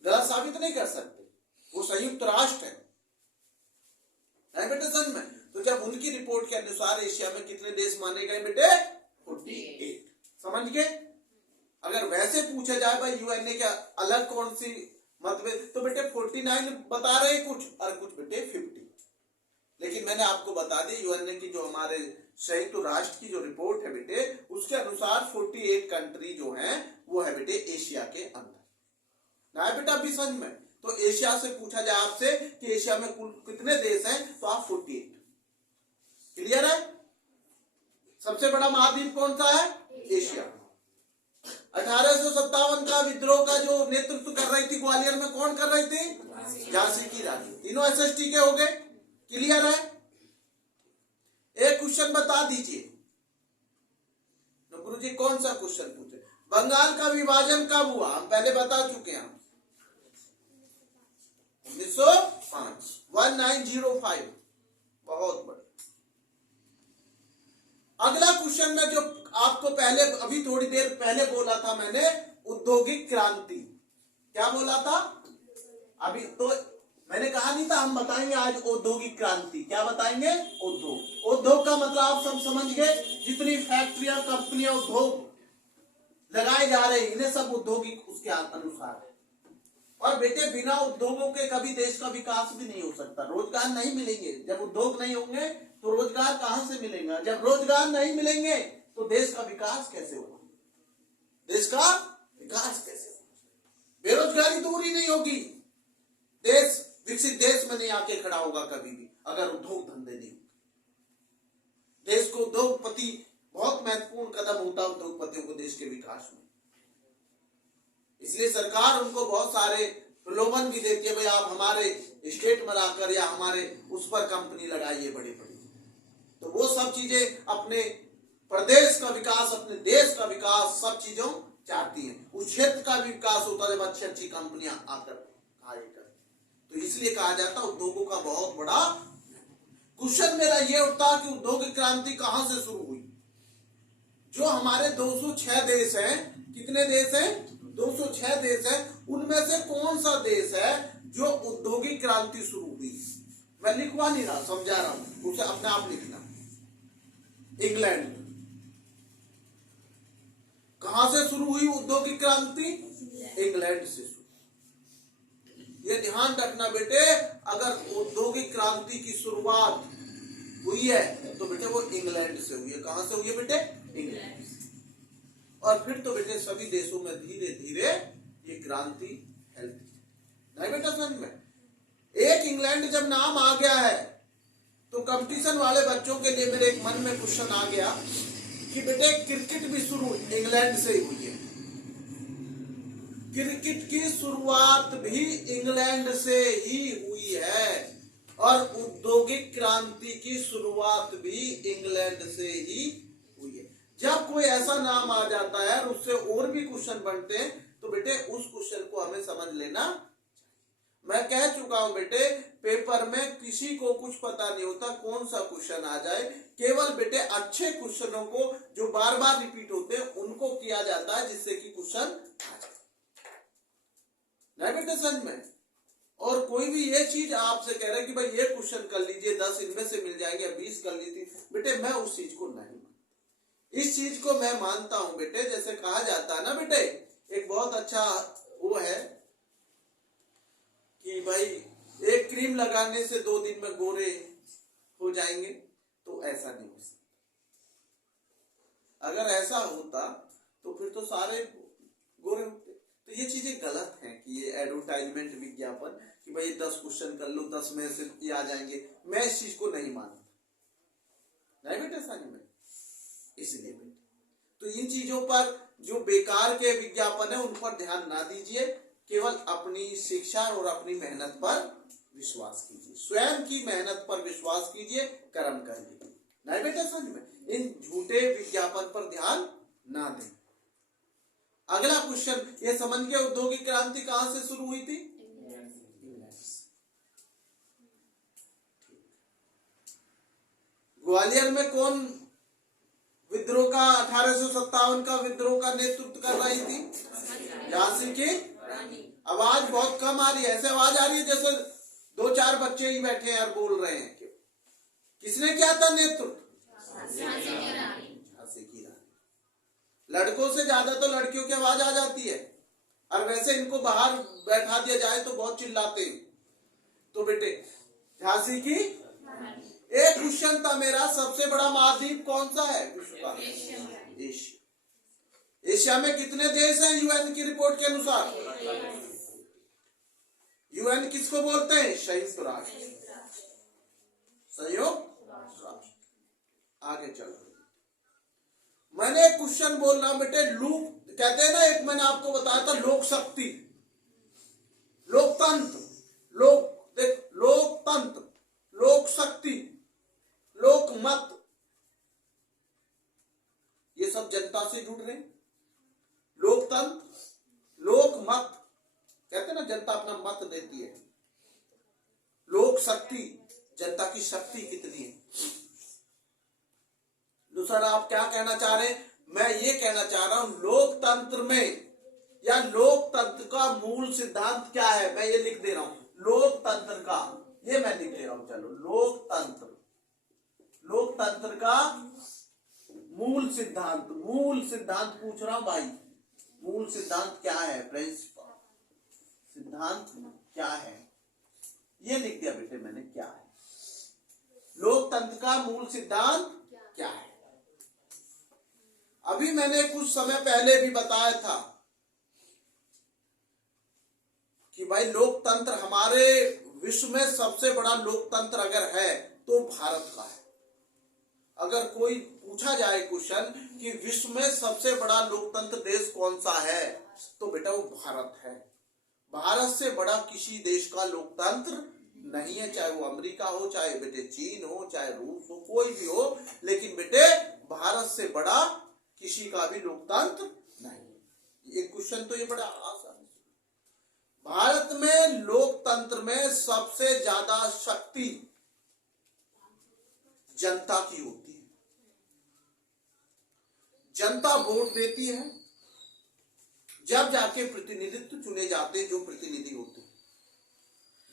गलत साबित नहीं कर सकते, वो संयुक्त राष्ट्र है बेटे समझ में। तो जब उनकी रिपोर्ट के अनुसार एशिया में कितने देश माने गए बेटे? 48। समझ गए? अगर वैसे पूछा जाए भाई यूएनए के अलग कौन सी मतभेद, तो बेटे 49 बता रहे कुछ और कुछ बेटे 50। लेकिन मैंने आपको बता दी यूएनए की जो हमारे संयुक्त राष्ट्र की जो रिपोर्ट है बेटे, उसके अनुसार 48 कंट्री जो हैं वो है बेटे एशिया के अंदर। ना बेटा अभी समझ में? तो एशिया से पूछा जाए आपसे कि एशिया में कुल कितने देश हैं, तो आप 48। क्लियर है? सबसे बड़ा महाद्वीप कौन सा है? एशिया। 1857 का विद्रोह का जो नेतृत्व कर रही थी ग्वालियर में, कौन कर रही थी? झांसी की रानी। तीनों एसएसटी के हो गए। क्लियर है? एक क्वेश्चन बता दीजिए तो गुरुजी कौन सा क्वेश्चन पूछे? बंगाल का विभाजन कब हुआ? हम पहले बता चुके हैं, 1905, 1905। बहुत बड़ा। अगला क्वेश्चन में जो आपको पहले अभी थोड़ी देर पहले बोला था मैंने, औद्योगिक क्रांति। क्या बोला था? अभी तो मैंने कहा नहीं था हम बताएंगे आज औद्योगिक क्रांति। क्या बताएंगे? उद्योग। उद्योग का मतलब आप सब समझ गए, जितनी फैक्ट्रियां, कंपनियां, उद्योग लगाए जा रहे हैं, इन्हें सब औद्योगिक उसके अनुसार है। और बेटे बिना उद्योगों के कभी देश का विकास भी नहीं हो सकता। रोजगार नहीं मिलेंगे, जब उद्योग नहीं होंगे तो रोजगार कहां से मिलेगा? जब रोजगार नहीं मिलेंगे तो देश का विकास कैसे होगा? देश का विकास कैसे होगा? बेरोजगारी दूर ही नहीं होगी, देश विकसित देश में नहीं आके खड़ा होगा कभी भी, अगर उद्योग धंधे नहीं। देश को उद्योगपति, बहुत महत्वपूर्ण कदम होता है उद्योगपतियों को देश के विकास में। इसलिए सरकार उनको बहुत सारे प्रलोभन भी देती है, भाई आप हमारे स्टेट में आकर या हमारे उस पर कंपनी लगाइए बड़ी बड़ी। तो वो सब चीजें अपने प्रदेश का विकास, अपने देश का विकास, सब चीजों चाहती हैं। उस क्षेत्र का भी विकास होता है जब अच्छी अच्छी कंपनियां आकर कार्य करती। तो इसलिए कहा जाता है उद्योगों का बहुत बड़ा। क्वेश्चन मेरा ये उठता कि औद्योगिक क्रांति कहां से शुरू हुई? जो हमारे 206 देश हैं, कितने देश हैं? 206 देश हैं। उनमें से कौन सा देश है जो औद्योगिक क्रांति शुरू हुई? मैं लिखवा नहीं रहा, समझा रहा हूं, उसे अपने आप लिखना। इंग्लैंड। कहां से शुरू हुई औद्योगिक क्रांति? इंग्लैंड से शुरू। ये ध्यान रखना बेटे, अगर औद्योगिक क्रांति की शुरुआत हुई है तो बेटे वो इंग्लैंड से हुई है। कहां से हुई है बेटे? इंग्लैंड से। और फिर तो बेटे सभी देशों में धीरे धीरे ये क्रांति फैलती नहीं बेटा समझ में। एक इंग्लैंड जब नाम आ गया है तो कंपटीशन वाले बच्चों के लिए मेरे एक मन में क्वेश्चन आ गया कि बेटे क्रिकेट भी शुरू इंग्लैंड से ही हुई है। क्रिकेट की शुरुआत भी इंग्लैंड से ही हुई है और औद्योगिक क्रांति की शुरुआत भी इंग्लैंड से ही हुई है। जब कोई ऐसा नाम आ जाता है और उससे और भी क्वेश्चन बनते हैं तो बेटे उस क्वेश्चन को हमें समझ लेना। मैं कह चुका हूं बेटे, पेपर में किसी को कुछ पता नहीं होता कौन सा क्वेश्चन आ जाए, केवल बेटे अच्छे क्वेश्चनों को जो बार बार रिपीट होते हैं उनको किया जाता है जिससे कि क्वेश्चन आ जाए। नहीं बेटे समझ में। और कोई भी ये चीज आपसे कह रहा है कि भाई ये क्वेश्चन कर लीजिए 10 इनमें से मिल जाएंगे, 20 कर लीजिए, बेटे मैं उस चीज को नहीं मानता। इस चीज को मैं मानता हूं बेटे, जैसे कहा जाता है ना बेटे, एक बहुत अच्छा वो है कि भाई एक क्रीम लगाने से 2 दिन में गोरे हो जाएंगे, तो ऐसा नहीं हो सकता। अगर ऐसा होता तो फिर तो सारे गोरे होते। तो ये चीजें गलत हैं कि ये एडवर्टाइजमेंट विज्ञापन कि भाई 10 क्वेश्चन कर लो 10 में से ये आ जाएंगे, मैं इस चीज को नहीं मानता। नहीं बेटा सानी में, इसलिए बेटा तो इन चीजों पर जो बेकार के विज्ञापन है उन पर ध्यान ना दीजिए, केवल अपनी शिक्षा और अपनी मेहनत पर विश्वास कीजिए, स्वयं की मेहनत पर विश्वास कीजिए, कर्म करिए। नहीं बेटा समझ में, इन झूठे विज्ञापन पर ध्यान ना दें। अगला क्वेश्चन, ये समझ के औद्योगिक क्रांति कहां से शुरू हुई थी? ग्वालियर में कौन विद्रोह का 1857 का विद्रोह का नेतृत्व कर रही थी? झांसी की। आवाज बहुत कम आ रही है, ऐसे आवाज आ रही है जैसे 2-4 बच्चे ही बैठे हैं और बोल रहे हैं। किसने किया था नेतृत्व? झांसी की रानी। लड़कों से ज्यादा तो लड़कियों की आवाज आ जाती है, और वैसे इनको बाहर बैठा दिया जाए तो बहुत चिल्लाते हैं। तो बेटे झांसी की। एक क्वेश्चन था मेरा, सबसे बड़ा महाद्वीप कौन सा है विश्व का? एशिया। एशिया में कितने देश हैं यूएन की रिपोर्ट के अनुसार? यूएन किसको बोलते हैं? संयुक्त राष्ट्र। संयुक्त राष्ट्र। आगे चलो, मैंने एक क्वेश्चन बोल रहा हूं बेटे, लोक कहते हैं ना, एक मैंने आपको बताया था लोक शक्ति, लोकतंत्र, लोकतंत्र, लोक शक्ति, लोकमत, ये सब जनता से जुड़ रहे हैं। लोकतंत्र, लोकमत, कहते हैं ना जनता अपना मत देती है। लोक शक्ति, जनता की शक्ति कितनी है। दूसरा आप क्या कहना चाह रहे हैं? मैं ये कहना चाह रहा हूं लोकतंत्र में या लोकतंत्र का मूल सिद्धांत क्या है, मैं ये लिख दे रहा हूं। लोकतंत्र का, ये मैं लिख दे रहा हूं, चलो लोकतंत्र, लोकतंत्र का मूल सिद्धांत, मूल सिद्धांत पूछ रहा हूं भाई, मूल सिद्धांत क्या है? प्रिंसिपल सिद्धांत क्या है, ये लिख दिया बेटे मैंने, क्या है लोकतंत्र का मूल सिद्धांत क्या है। अभी मैंने कुछ समय पहले भी बताया था कि भाई लोकतंत्र, हमारे विश्व में सबसे बड़ा लोकतंत्र अगर है तो भारत का है। अगर कोई पूछा जाए क्वेश्चन कि विश्व में सबसे बड़ा लोकतंत्र देश कौन सा है, तो बेटा वो भारत है। भारत से बड़ा किसी देश का लोकतंत्र नहीं है, चाहे वो अमेरिका हो, चाहे बेटे चीन हो, चाहे रूस हो, कोई भी हो, लेकिन बेटे भारत से बड़ा किसी का भी लोकतंत्र नहीं। एक क्वेश्चन तो ये बड़ा आसान है। भारत में लोकतंत्र में सबसे ज्यादा शक्ति जनता की होती है। जनता वोट देती है, जब जाके प्रतिनिधित्व चुने जाते हैं, जो प्रतिनिधि होते हैं,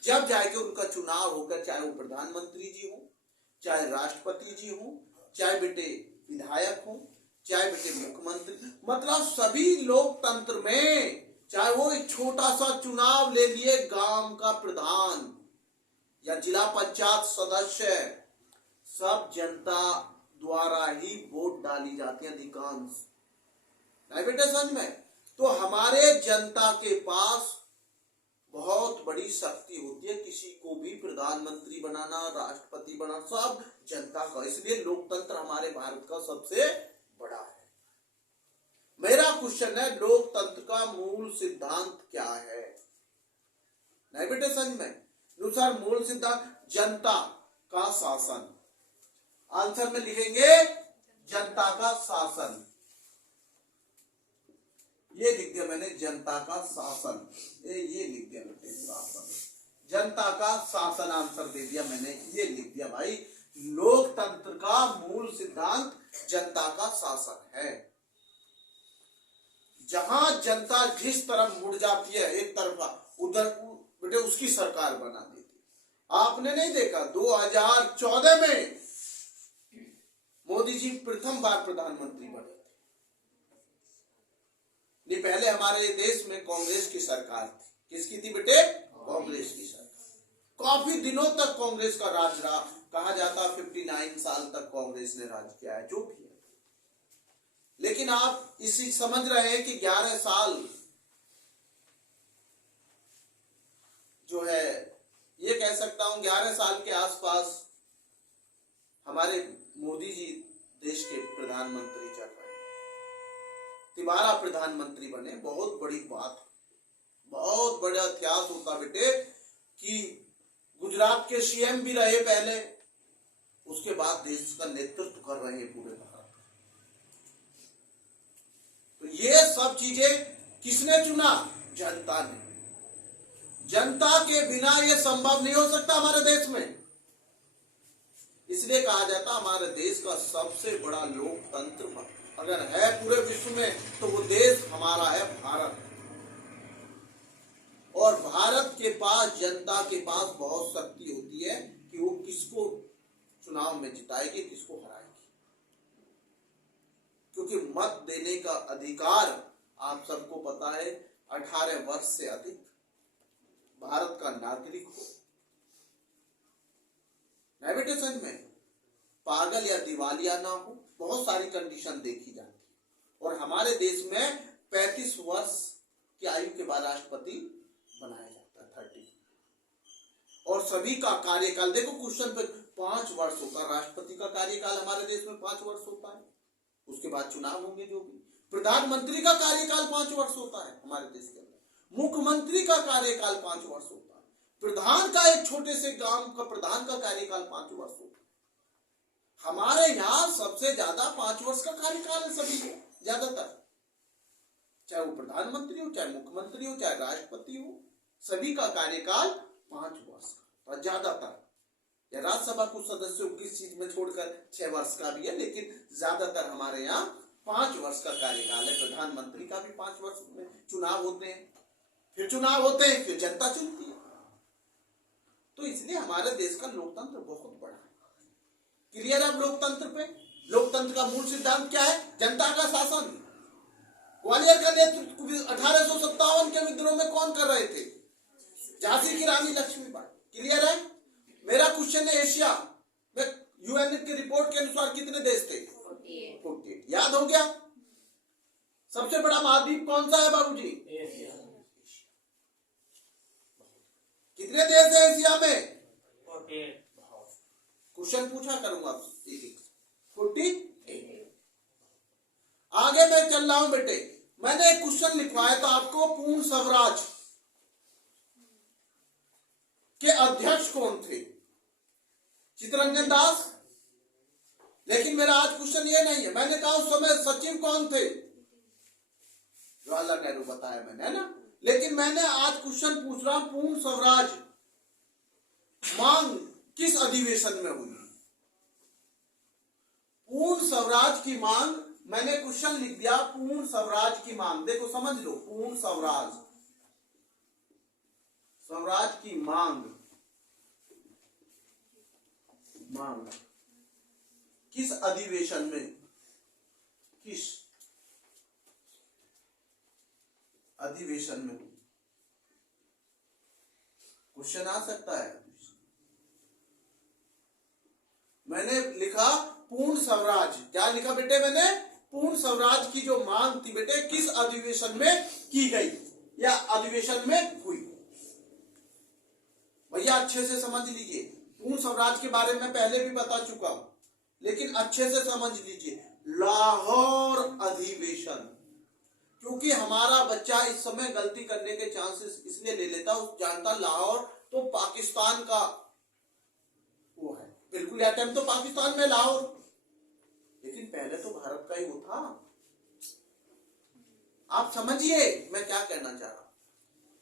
जब जाके उनका चुनाव होकर, चाहे वो प्रधानमंत्री जी हो, चाहे राष्ट्रपति जी हो, चाहे बेटे विधायक हो, चाहे बेटे मुख्यमंत्री, मतलब सभी लोकतंत्र में, चाहे वो एक छोटा सा चुनाव ले लिए, गांव का प्रधान या जिला पंचायत सदस्य, सब जनता द्वारा ही वोट डाली जाती है अधिकांश। नहीं बेटे समझ में, तो हमारे जनता के पास बहुत बड़ी शक्ति होती है, किसी को भी प्रधानमंत्री बनाना, राष्ट्रपति बनाना, सब जनता का। इसलिए लोकतंत्र हमारे भारत का सबसे बड़ा है। मेरा क्वेश्चन है लोकतंत्र का मूल सिद्धांत क्या है? नहीं बेटे समझ में, दूसरा मूल सिद्धांत जनता का शासन। आंसर में लिखेंगे जनता का शासन, ये लिख दिया मैंने, जनता का शासन, ये लिख दिया बेटे शासन, जनता का शासन आंसर दे दिया मैंने, ये लिख दिया भाई। लोकतंत्र का मूल सिद्धांत जनता का शासन है। जहां जनता जिस तरफ मुड़ जाती है एक तरफा, उधर बेटे उसकी सरकार बना देती। आपने नहीं देखा 2014 में मोदी जी प्रथम बार प्रधानमंत्री बने थे। नहीं, पहले हमारे देश में कांग्रेस की सरकार थी। किसकी थी बेटे? कांग्रेस की सरकार। काफी दिनों तक कांग्रेस का राज रहा, कहा जाता 59 साल तक कांग्रेस ने राज किया है, जो भी है। लेकिन आप इसी समझ रहे हैं कि 11 साल जो है, ये कह सकता हूं 11 साल के आसपास हमारे मोदी जी देश के प्रधानमंत्री चल रहे हैं, तिबारा प्रधानमंत्री बने। बहुत बड़ी बात, बहुत बड़ा इतिहास होता बेटे कि गुजरात के सीएम भी रहे पहले, उसके बाद देश का नेतृत्व कर रहे हैं पूरे भारत। तो ये सब चीजें किसने चुना? जनता ने। जनता के बिना ये संभव नहीं हो सकता हमारे देश में। इसलिए कहा जाता हमारे देश का सबसे बड़ा लोकतंत्र अगर है पूरे विश्व में तो वो देश हमारा है भारत। और भारत के पास, जनता के पास बहुत शक्ति होती है कि वो किसको चुनाव में जिताएगी, किसको हराएगी। क्योंकि मत देने का अधिकार आप सबको पता है, 18 वर्ष से अधिक भारत का नागरिक हो, नहीं बेटे सच में, पागल या दिवालिया ना हो, बहुत सारी कंडीशन देखी जाती है। और हमारे देश में 35 वर्ष की आयु के बाद राष्ट्रपति बनाया जाता है, 30। और सभी का कार्यकाल, देखो क्वेश्चन पे 5 वर्ष होता है, राष्ट्रपति का कार्यकाल हमारे देश में 5 वर्ष होता है। उसके बाद चुनाव होंगे जो भी। प्रधानमंत्री का कार्यकाल 5 वर्ष होता है हमारे देश के अंदर। मुख्यमंत्री का कार्यकाल 5 वर्ष होता है। प्रधान का, एक छोटे से गांव का प्रधान का कार्यकाल 5 वर्ष होता है। हमारे यहाँ सबसे ज्यादा 5 वर्ष का कार्यकाल है सभी को, ज्यादातर, चाहे वो प्रधानमंत्री हो, चाहे मुख्यमंत्री हो, चाहे राष्ट्रपति हो, सभी का कार्यकाल 5 वर्ष का। और ज्यादातर या राज्यसभा कुछ सदस्यों किस चीज में छोड़कर 6 वर्ष का भी है, लेकिन ज्यादातर हमारे यहाँ 5 वर्ष का कार्यकाल है। प्रधानमंत्री का भी 5 वर्ष में चुनाव होते हैं, फिर चुनाव होते हैं, फिर जनता चुनती है। तो इसलिए हमारे देश का लोकतंत्र बहुत बड़ा है। क्लियर है अब लोकतंत्र पे? लोकतंत्र का मूल सिद्धांत क्या है? जनता का शासन। ग्वालियर का नेतृत्व 1857 के विद्रोह में कौन कर रहे थे? झांसी की रानी लक्ष्मीबाई। क्लियर है? मेरा क्वेश्चन है, एशिया में यूएन की रिपोर्ट के अनुसार कितने देश थे? 48। याद हो गया? सबसे बड़ा महाद्वीप कौन सा है बाबूजी? एशिया। कितने देश है एशिया में? 48। क्वेश्चन पूछा करूंगा एक 48। आगे मैं चल रहा हूं बेटे। मैंने एक क्वेश्चन लिखवाया था आपको, पूर्ण स्वराज के अध्यक्ष कौन थे? चित्तरंजन दास। लेकिन मेरा आज क्वेश्चन ये नहीं है। मैंने कहा उस समय सचिव कौन थे? जवाहरलाल नेहरू बताया मैंने, है ना। लेकिन मैंने आज क्वेश्चन पूछ रहा हूं, पूर्ण स्वराज मांग किस अधिवेशन में हुई? पूर्ण स्वराज की मांग, मैंने क्वेश्चन लिख दिया, पूर्ण स्वराज की मांग। देखो समझ लो, पूर्ण स्वराज, स्वराज की मांग, मांग किस अधिवेशन में, किस अधिवेशन में? क्वेश्चन आ सकता है। मैंने लिखा पूर्ण स्वराज, क्या लिखा बेटे मैंने? पूर्ण स्वराज की जो मांग थी बेटे, किस अधिवेशन में की गई या अधिवेशन में हुई? भैया अच्छे से समझ लीजिए, पूर्ण स्वराज के बारे में पहले भी बता चुका हूं, लेकिन अच्छे से समझ लीजिए। लाहौर अधिवेशन, क्योंकि हमारा बच्चा इस समय गलती करने के चांसेस इसलिए ले लेता, उस जानता लाहौर तो पाकिस्तान का वो है, बिल्कुल यह टाइम तो पाकिस्तान में लाहौर, लेकिन पहले तो भारत का ही वो था। आप समझिए मैं क्या कहना चाह रहा हूं।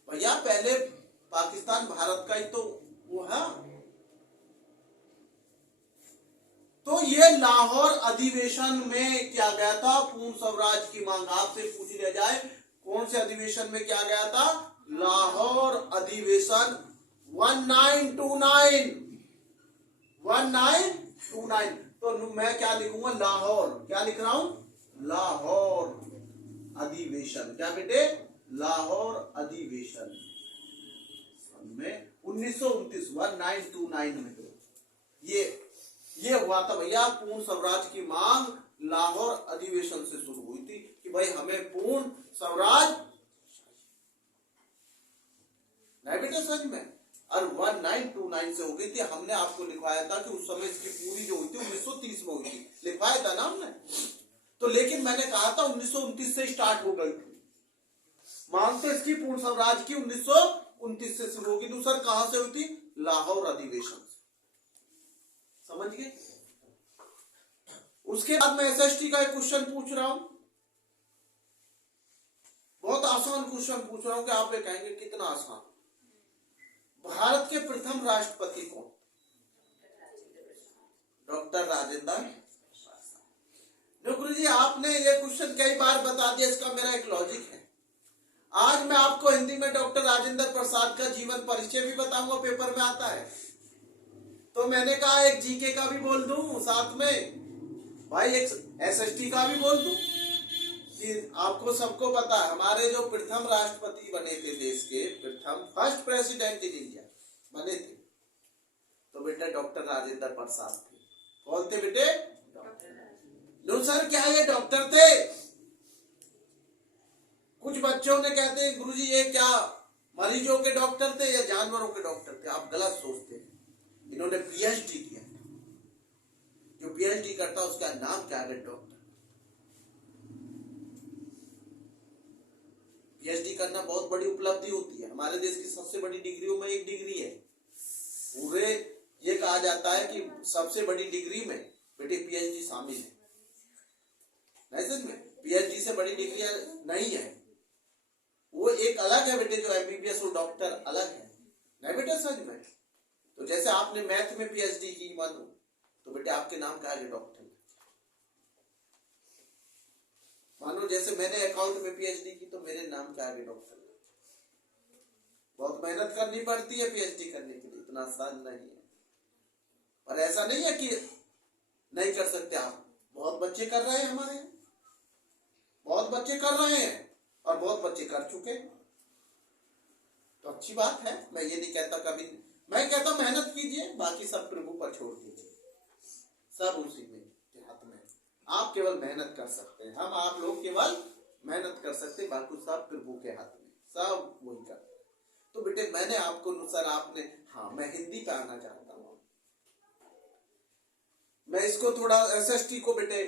भैया पहले पाकिस्तान भारत का ही तो वो है। तो ये लाहौर अधिवेशन में क्या गया था? पूर्ण स्वराज की मांग। आपसे पूछ लिया जाए कौन से अधिवेशन में क्या गया था? लाहौर अधिवेशन 1929। 1929। तो मैं क्या लिखूंगा? लाहौर। क्या लिख रहा हूं? लाहौर अधिवेशन। क्या बेटे? लाहौर अधिवेशन में 1929 1929 में ये हुआ था भैया। पूर्ण स्वराज की मांग लाहौर अधिवेशन से शुरू हुई थी कि भाई हमें पूर्ण स्वराज नहीं बेटा सच में। और 1929 से हो गई थी। हमने आपको लिखवाया था कि उस समय इसकी पूरी जो हुई थी 1930 में हुई थी, लिखवाया था ना हमने। तो लेकिन मैंने कहा था 1929 से स्टार्ट हो गई थी मांग, तो इसकी पूर्ण स्वराज की 1929 से शुरू होगी। दूसरा कहां से हुई थी? लाहौर अधिवेशन से। समझ गए? उसके बाद मैं एसएसटी का एक क्वेश्चन पूछ रहा हूं, बहुत आसान क्वेश्चन पूछ रहा हूं कि आप ये कहेंगे कितना आसान। भारत के प्रथम राष्ट्रपति कौन? डॉक्टर राजेंद्र। गुरु जी आपने ये क्वेश्चन कई बार बता दिया, इसका मेरा एक लॉजिक है। आज मैं आपको हिंदी में डॉक्टर राजेंद्र प्रसाद का जीवन परिचय भी बताऊंगा, पेपर में आता है। तो मैंने कहा एक जीके का भी बोल दूं साथ में, भाई एक एसएसटी का भी बोल दूं कि आपको सबको पता है हमारे जो प्रथम राष्ट्रपति बने थे देश के, प्रथम फर्स्ट प्रेसिडेंट इन इंडिया बने थे, तो बेटा डॉक्टर राजेंद्र प्रसाद थे। कौन थे बेटे? नो सर क्या ये डॉक्टर थे? कुछ बच्चों ने कहते हैं गुरुजी ये क्या मरीजों के डॉक्टर थे या जानवरों के डॉक्टर थे? आप गलत सोचते हैं। इन्होंने पीएचडी किया था। जो पीएचडी करता उसका नाम क्या है? डॉक्टर। पीएचडी करना बहुत बड़ी उपलब्धि होती है। हमारे देश की सबसे बड़ी डिग्रियों में एक डिग्री है। पूरे ये कहा जाता है कि सबसे बड़ी डिग्री में बेटे पीएचडी शामिल है। नहीं सच में? पीएचडी से बड़ी डिग्री नहीं है। वो एक अलग है बेटे, जो एमबीबीएस वो डॉक्टर अलग है। नहीं बेटे सच में? तो जैसे आपने मैथ में पीएचडी की मानो, तो बेटे आपके नाम क्या है? डॉक्टर। मानो जैसे मैंने अकाउंट में पीएचडी की तो मेरे नाम क्या है? डॉक्टर। बहुत मेहनत करनी पड़ती है पीएचडी करने के लिए, इतना आसान नहीं है। पर ऐसा नहीं है कि नहीं कर सकते आप। बहुत बच्चे कर रहे हैं हमारे, बहुत बच्चे कर रहे हैं और बहुत बच्चे कर चुके, तो अच्छी बात है। मैं ये नहीं कहता कभी, मैं कहता मेहनत कीजिए, बाकी सब प्रभु पर छोड़ दीजिए। सब उसी में के हाथ में। आप केवल मेहनत कर सकते हैं, हम आप लोग केवल मेहनत कर सकते हैं, बाकी सब प्रभु के हाथ में, सब वही करते हैं। तो बेटे मैंने आपको सर आपने, हाँ मैं हिंदी पे आना चाहता हूँ। मैं इसको थोड़ा एसएसटी को बेटे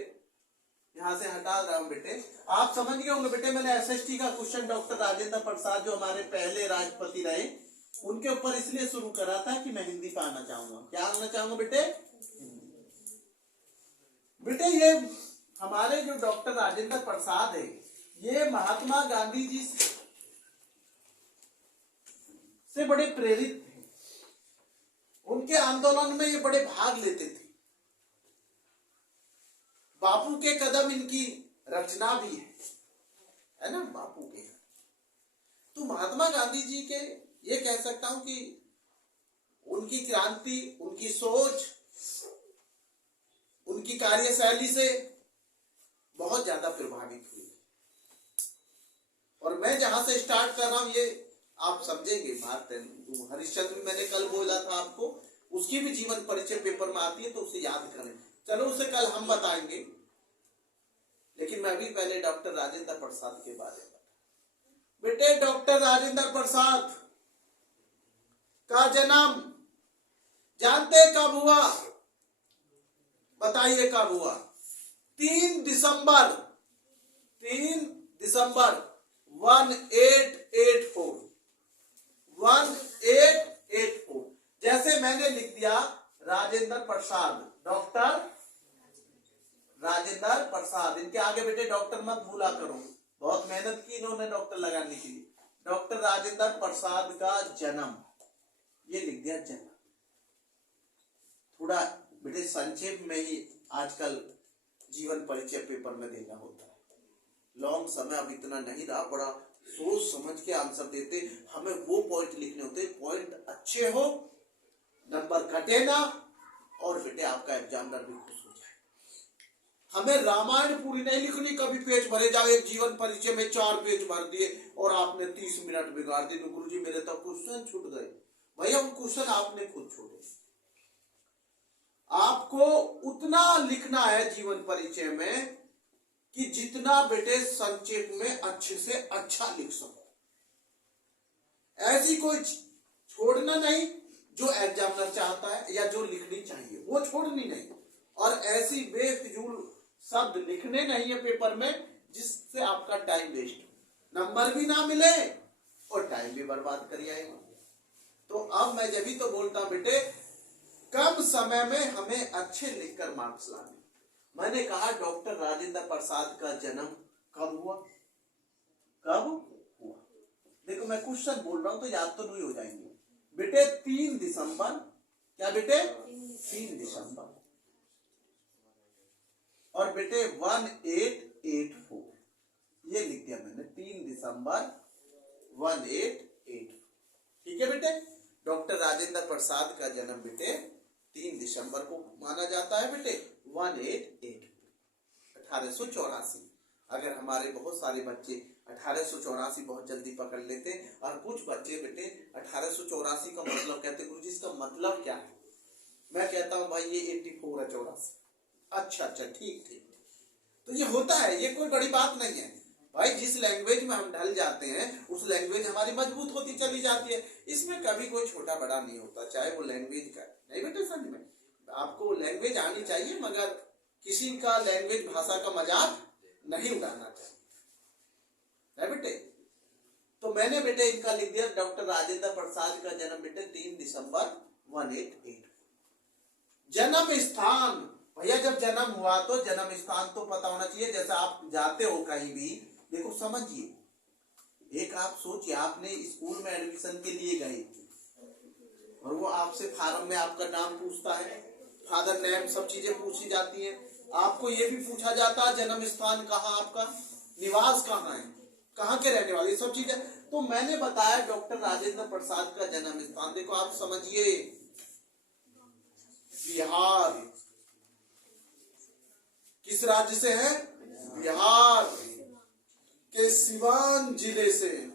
यहां से हटा रहा हूं। बेटे आप समझ गए होंगे बेटे, मैंने एसएसटी का क्वेश्चन डॉक्टर राजेंद्र प्रसाद जो हमारे पहले राष्ट्रपति रहे उनके ऊपर इसलिए शुरू करा था कि मैं हिंदी पे आना चाहूंगा। क्या आना चाहूंगा बेटे? बेटे ये हमारे जो डॉक्टर राजेंद्र प्रसाद है, ये महात्मा गांधी जी से बड़े प्रेरित थे। उनके आंदोलन में ये बड़े भाग लेते थे। बापू के कदम इनकी रचना भी है ना, बापू के। तो महात्मा गांधी जी के ये कह सकता हूं कि उनकी क्रांति, उनकी सोच, उनकी कार्यशैली से बहुत ज्यादा प्रभावित हुई। और मैं जहां से स्टार्ट कर रहा हूं ये आप समझेंगे बात। हरिश्चंद्र मैंने कल बोला था आपको, उसकी भी जीवन परिचय पेपर में आती है, तो उसे याद करें। चलो उसे कल हम बताएंगे, लेकिन मैं अभी पहले डॉक्टर राजेंद्र प्रसाद के बारे में। बेटे डॉक्टर राजेंद्र प्रसाद का जन्म जानते कब हुआ? बताइए कब हुआ? 3 दिसंबर 1884। 1884। जैसे मैंने लिख दिया राजेंद्र प्रसाद, डॉक्टर राजेंद्र प्रसाद, इनके आगे बेटे डॉक्टर मत भूला करो, बहुत मेहनत की इन्होंने डॉक्टर लगाने के लिए। डॉक्टर राजेंद्र प्रसाद का जन्म, ये लिख दिया जन्म। थोड़ा बेटे संक्षेप में ही आजकल जीवन परिचय पेपर में देना होता है। लॉन्ग समय अब इतना नहीं रहा, बड़ा सोच समझ के आंसर देते। हमें वो पॉइंट लिखने होते, पॉइंट अच्छे हो, नंबर घटे ना, और बेटे आपका एग्जामिनर भी खुश हो जाए। हमें रामायण पूरी नहीं लिखनी, कभी पेज भरे जाओ। एक जीवन परिचय में 4 पेज भर दिए और आपने 30 मिनट बिगाड़ दिए। तो गुरुजी मेरे तो क्वेश्चन छूट गए। भैया वो क्वेश्चन आपने खुद छोड़े। आपको उतना लिखना है जीवन परिचय में कि जितना बेटे संक्षेप में अच्छे से अच्छा लिख सको। ऐसी कोई छोड़ना नहीं जो एग्जामिनर चाहता है या जो लिखनी चाहिए वो छोड़नी नहीं, और ऐसी बेफिजूल शब्द लिखने नहीं है पेपर में जिससे आपका टाइम वेस्ट, नंबर भी ना मिले और टाइम भी बर्बाद कर आएगा। तो अब मैं जब भी तो बोलता हूं बेटे कम समय में हमें अच्छे लिखकर मार्क्स लाने। मैंने कहा डॉक्टर राजेंद्र प्रसाद का जन्म कब हुआ? कब हुआ? देखो मैं क्वेश्चन बोल रहा हूं तो याद तो नहीं हो जाएंगे बेटे। 3 दिसंबर, क्या बेटे? 3 दिसंबर। और बेटे 1884 ये लिख दिया मैंने, 3 दिसंबर 1884। ठीक है बेटे। डॉक्टर राजेंद्र प्रसाद का जन्म बेटे 3 दिसंबर को माना जाता है बेटे 1884। अगर हमारे बहुत सारे बच्चे 1884 बहुत जल्दी पकड़ लेते, और कुछ बच्चे बेटे 1884 का मतलब कहते गुरुजी इसका मतलब क्या है? मैं कहता हूं भाई ये 84 है, 84। अच्छा ठीक ठीक। तो ये होता है, ये कोई बड़ी बात नहीं है भाई। जिस लैंग्वेज में हम ढल जाते हैं उस लैंग्वेज हमारी मजबूत होती चली जाती है। इसमें कभी कोई छोटा बड़ा नहीं होता, चाहे वो लैंग्वेज का नहीं बेटे। समझ में आपको लैंग्वेज आनी चाहिए, मगर किसी का लैंग्वेज भाषा का मजाक नहीं उड़ाना चाहिए, नहीं बेटे। तो मैंने बेटे इनका लिख दिया डॉक्टर राजेंद्र प्रसाद का जन्म बेटे 3 दिसंबर 1884। जन्म स्थान, भैया जब जन्म हुआ तो जन्म स्थान तो पता होना चाहिए। जैसा आप जाते हो कहीं भी, देखो समझिए, एक आप सोचिए आपने स्कूल में एडमिशन के लिए गए और वो आपसे फार्म में आपका नाम पूछता है, फादर नेम, सब चीजें पूछी जाती हैं। आपको ये भी पूछा जाता है जन्म स्थान कहाँ, आपका निवास कहाँ है, कहाँ के रहने वाले, सब चीजें। तो मैंने बताया डॉक्टर राजेंद्र प्रसाद का जन्म स्थान, देखो आप समझिए, बिहार। किस राज्य से है? बिहार के सिवान जिले से।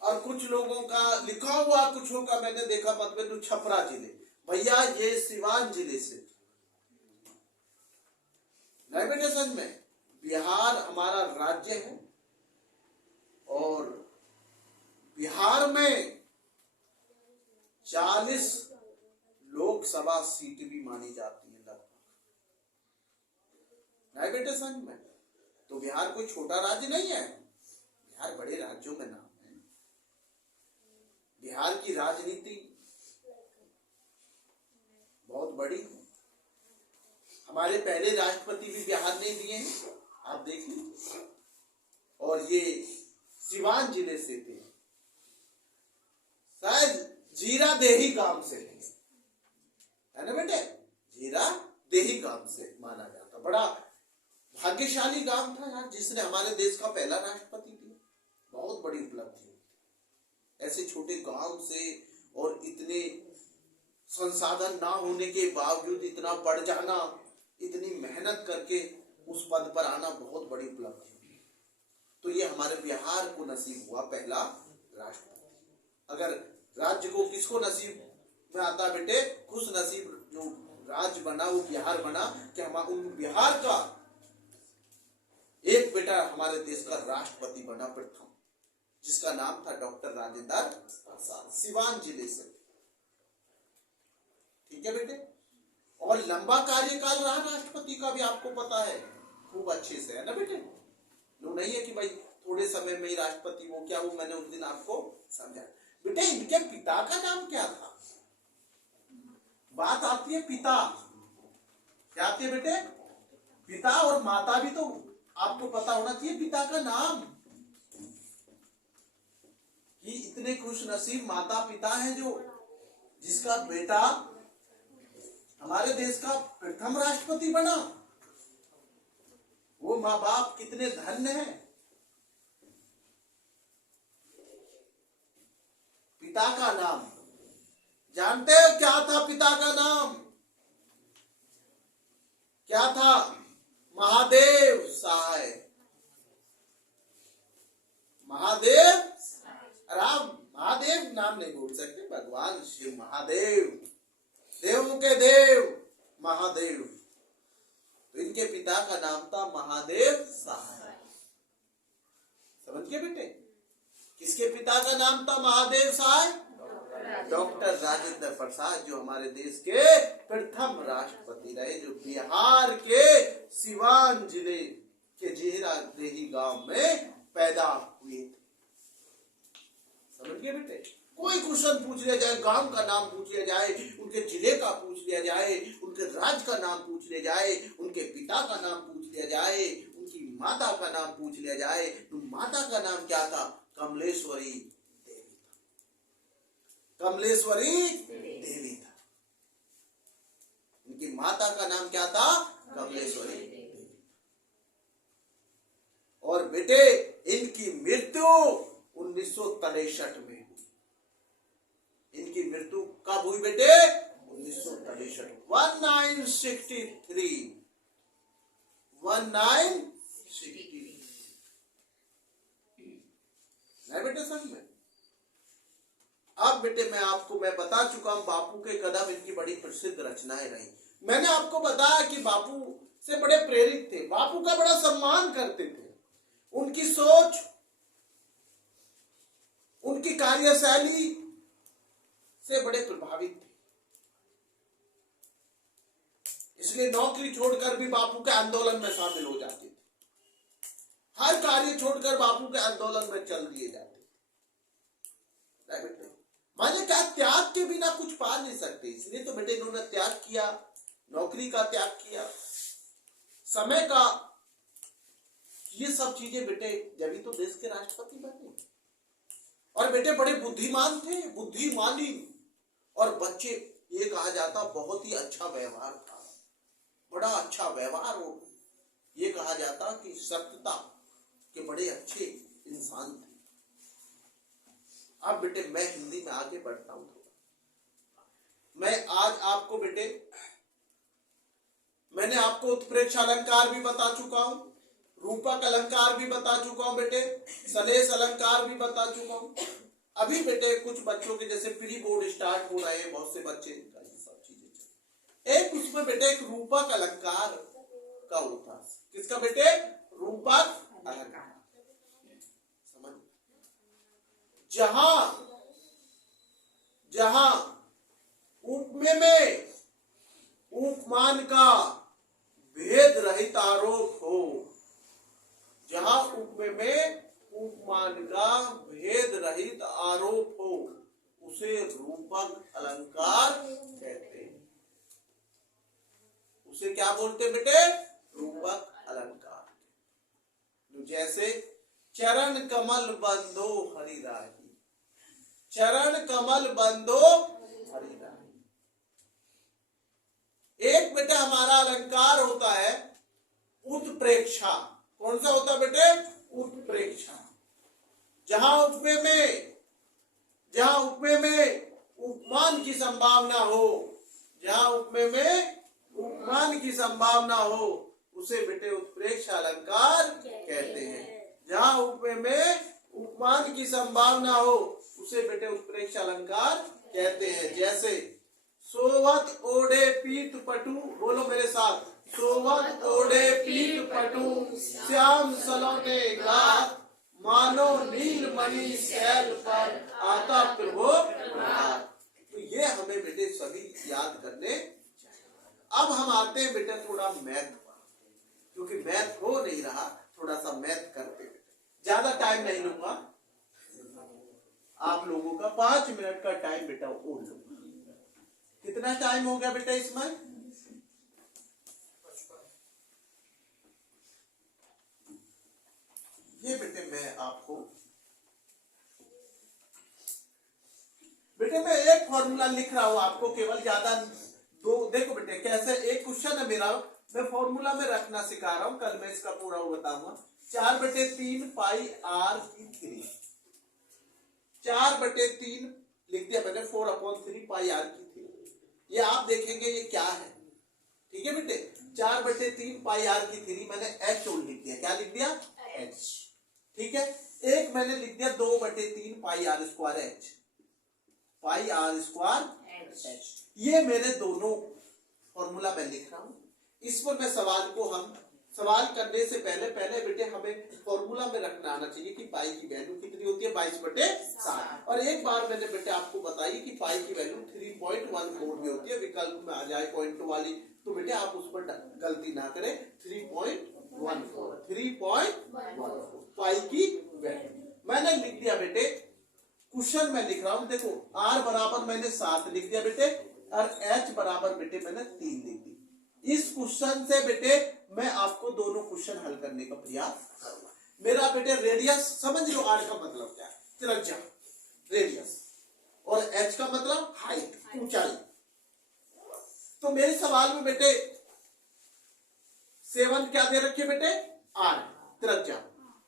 और कुछ लोगों का लिखा हुआ, कुछ का मैंने देखा मतलब तो छपरा जिले। भैया ये सिवान जिले से नहीं बेटे। समझ में, बिहार हमारा राज्य है और बिहार में 40 लोकसभा सीट भी मानी जाती है लगभग, नहीं बेटे। समझ में, तो बिहार कोई छोटा राज्य नहीं है, बिहार बड़े राज्यों में नाम है। बिहार की राजनीति बहुत बड़ी है। हमारे पहले राष्ट्रपति भी बिहार ने दिए हैं, आप देखिए। और ये सिवान जिले से थे, शायद जीरा देही गांव से है ना बेटे, जीरा देही गांव से माना जाता। बड़ा भाग्यशाली गांव था यार, जिसने हमारे देश का पहला राष्ट्रपति दिया। बहुत बड़ी उपलब्धि। ऐसे छोटे गांव से और इतने संसाधन ना होने के बावजूद इतना बढ़ जाना, इतनी मेहनत करके उस पद पर आना बहुत बड़ी उपलब्धि। तो ये हमारे बिहार को नसीब हुआ पहला राष्ट्रपति। अगर राज्य को किसको नसीब में आता बेटे, खुश नसीब जो राज्य बना वो बिहार बना, कि हम उन बिहार का एक बेटा हमारे देश का राष्ट्रपति बना प्रथम, जिसका नाम था डॉक्टर राजेंद्र प्रसाद, सिवान जिले से। ठीक है बेटे। और लंबा कार्यकाल रहा राष्ट्रपति का भी, आपको पता है खूब अच्छे से, है ना बेटे। वो नहीं है कि भाई थोड़े समय में ही राष्ट्रपति हो, क्या वो मैंने उस दिन आपको समझा। बेटे इनके पिता का नाम क्या था? बात आती है पिता, क्या आती है बेटे? पिता। और माता भी तो आपको पता होना चाहिए पिता का नाम, कि इतने खुश नसीब माता पिता हैं जो जिसका बेटा हमारे देश का प्रथम राष्ट्रपति बना। वो माँ बाप कितने धन्य हैं। पिता का नाम जानते हो क्या था? पिता का नाम क्या था? महादेव सहाय। महादेव राम, महादेव नाम नहीं भूल सकते, भगवान शिव महादेव, देवों के देव महादेव। तो इनके पिता का नाम था महादेव सहाय। समझ गए बेटे? किसके पिता का नाम था महादेव सहाय? डॉक्टर राजेंद्र प्रसाद, जो हमारे देश के प्रथम राष्ट्रपति रहे, जो बिहार के सिवान जिले के जेहरा देही गांव में पैदा हुए थे। समझ गए बेटे? कोई क्वेश्चन पूछ लिया जाए, गांव का नाम पूछ लिया जाए, उनके जिले का पूछ लिया जाए, उनके राज्य का नाम पूछ लिया जाए, उनके पिता का नाम पूछ लिया जाए, उनकी माता का नाम पूछ लिया जाए, तो माता का नाम क्या था? कमलेश्वरी देवी था। कमलेश्वरी देवी था। उनकी माता का नाम क्या था? कमलेश्वरी देवी। और बेटे इनकी मृत्यु 1963 में हुई। इनकी मृत्यु कब हुई बेटे? 1963। 1963। नहीं बेटे समझ में? अब बेटे मैं बता चुका हूं बापू के कदम, इनकी बड़ी प्रसिद्ध रचनाएं रही। मैंने आपको बताया कि बापू से बड़े प्रेरित थे, बापू का बड़ा सम्मान करते थे। उनकी सोच, उनकी कार्यशैली से बड़े प्रभावित थे। इसलिए नौकरी छोड़कर भी बापू के आंदोलन में शामिल हो जाते थे। हर कार्य छोड़कर बापू के आंदोलन में चल दिए जाते। माने क्या, त्याग के बिना कुछ पा नहीं सकते। इसलिए तो बेटे इन्होंने त्याग किया, नौकरी का त्याग किया, समय का, ये सब चीजें बेटे, जब तो देश के राष्ट्रपति बने। और बेटे बड़े बुद्धिमान थे, बुद्धिमानी, और बच्चे, ये कहा जाता बहुत ही अच्छा व्यवहार था, बड़ा अच्छा व्यवहार हो। ये कहा जाता कि सत्यता के बड़े अच्छे इंसान थे। अब बेटे मैं हिंदी में आगे बढ़ता हूं थोड़ा। मैं आज आपको बेटे, मैंने आपको उत्प्रेक्ष अलंकार भी बता चुका हूं, रूपक अलंकार भी बता चुका हूं बेटे, सलेश अलंकार भी बता चुका हूं। अभी बेटे कुछ बच्चों के जैसे प्री बोर्ड स्टार्ट हो रहे हैं, बहुत से बच्चे, सब चीजें एक उसमें बेटे एक रूपक अलंकार का होता है। किसका बेटे? रूपक अलंकार। समझ? जहां उपमेय में उपमान का भेद रहित आरोप हो, जहां उपमेय में उपमान का भेद रहित आरोप हो, उसे रूपक अलंकार कहते हैं। उसे क्या बोलते हैं बेटे? रूपक अलंकार। जैसे चरण कमल बंदो हरि राही, चरण कमल बंदो हरि राही। एक बेटे हमारा अलंकार होता है उत्प्रेक्षा। कौन सा होता है बेटे? उत्प्रेक्षा। जहां उपमेय में उपमान की संभावना हो, जहां उपमेय में उपमान की संभावना हो, उसे बेटे उत्प्रेक्षा अलंकार कहते हैं। जहां उपमेय में उपमान की संभावना हो, उसे बेटे उत्प्रेक्षा अलंकार कहते हैं। जैसे सोवत ओढ़े पीत पटु, बोलो मेरे साथ, सोवत ओढ़े पीत पटु, श्याम सलोने गात, मानो नीलमणि शैल पर आता प्रभु प्रभात। तो ये हमें बेटे सभी याद करने। अब हम आते हैं बेटे थोड़ा मैथ, क्योंकि मैथ हो नहीं रहा, थोड़ा सा मैथ करते। ज्यादा टाइम नहीं लूंगा आप लोगों का, 5 मिनट का टाइम बेटा और लूंगा। कितना टाइम हो गया बेटा इसमें? ये बेटे मैं आपको, बेटे मैं एक फॉर्मूला लिख रहा हूं आपको, केवल ज्यादा दो। देखो बेटे कैसे, एक क्वेश्चन है मेरा, मैं फॉर्मूला में रखना सिखा रहा हूं, कल मैं इसका पूरा बताऊंगा। 4/3 पाई आर की 3, 4/3 लिख दिया मैंने, 4/3 पाई आर की 3। ये आप देखेंगे ये क्या है, ठीक है बेटे? 4/3 पाई आर की 3 मैंने एच लिख दिया। क्या लिख दिया? एच। ठीक है। एक मैंने लिख दिया 2/3 pi r square h. Pi r square h. ये मेरे दोनों फॉर्मूला मैं लिख रहा हूं। इस पर मैं सवाल करने से पहले बेटे हमें फॉर्मूला में रखना आना चाहिए कि पाई की वैल्यू कितनी होती है, 22/7। और एक बार मैंने बेटे आपको बताई कि पाई की वैल्यू 3.14 में होती है। विकल्प में आ जाए पॉइंट वाली तो बेटे आप उस पर गलती ना करें। 3.14 पाई की वैल्यू मैंने लिख दिया बेटे। क्वेश्चन में लिख रहा हूं, देखो r बराबर मैंने 7 लिख दिया बेटे और h बराबर बेटे मैंने 3 लिख दी। इस क्वेश्चन से बेटे मैं आपको दोनों क्वेश्चन हल करने का प्रयास करूंगा। मेरा बेटे रेडियस समझ लो, r का मतलब क्या है, त्रिज्या रेडियस, और h का मतलब हाइट ऊंचाई। तो मेरे सवाल में बेटे 7 क्या दे रखी है बेटे, r त्रिज्या,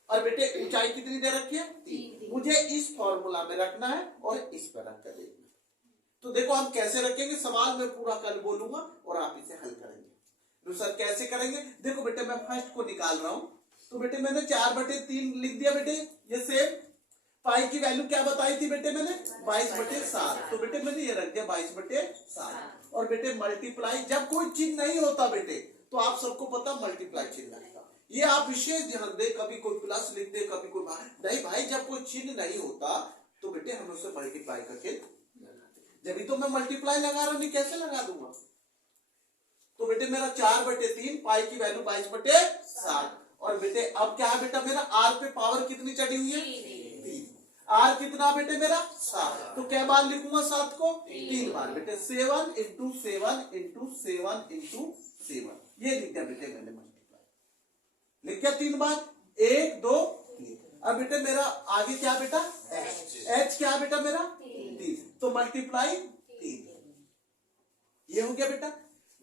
और बेटे ऊंचाई कितनी दे रखी है, 3। मुझे इस फॉर्मूला में रखना है और इस पर रख कर देखना। तो देखो हम कैसे रखेंगे, सवाल में पूरा कल बोलूंगा और आप इसे हल करेंगे। तो सर कैसे करेंगे, देखो बेटे मैं फर्स्ट को निकाल रहा हूं। तो बेटे मैंने 4/3 लिख दिया बेटे। ये सेम पाई की वैल्यू क्या बताई थी बेटे मैंने, 22/7। तो बेटे मैंने ये रख दिया 22/7। और बेटे मल्टीप्लाई, जब कोई चिन्ह नहीं होता बेटे तो आप सबको पता मल्टीप्लाई चिन्ह लगेगा। ये आप विशेष ध्यान दे, कभी कोई प्लस लिख दे कभी कोई नहीं भाई, जब कोई चिन्ह नहीं होता तो बेटे हम उसे मल्टीप्लाई का चिन्ह लगाते। जब तो मैं मल्टीप्लाई लगा रहा हूं, कैसे लगा दूंगा। तो बेटे मेरा 4/3 पाई की वैल्यू 22/7। और बेटे अब क्या है बेटा, मेरा आर पे पावर कितनी चढ़ी हुई है, 3। आर कितना बेटे मेरा 7। तो क्या बार लिखूंगा 7 को, 3 बार बेटे। 7 × 7 × 7 × 7 ये लिख दिया बेटे मैंने मल्टीप्लाई, लिख दिया 3 बार, 1 2 3। अब बेटे मेरा आगे क्या बेटा, एच क्या बेटा मेरा 3। तो मल्टीप्लाई 3, ये हो गया बेटा।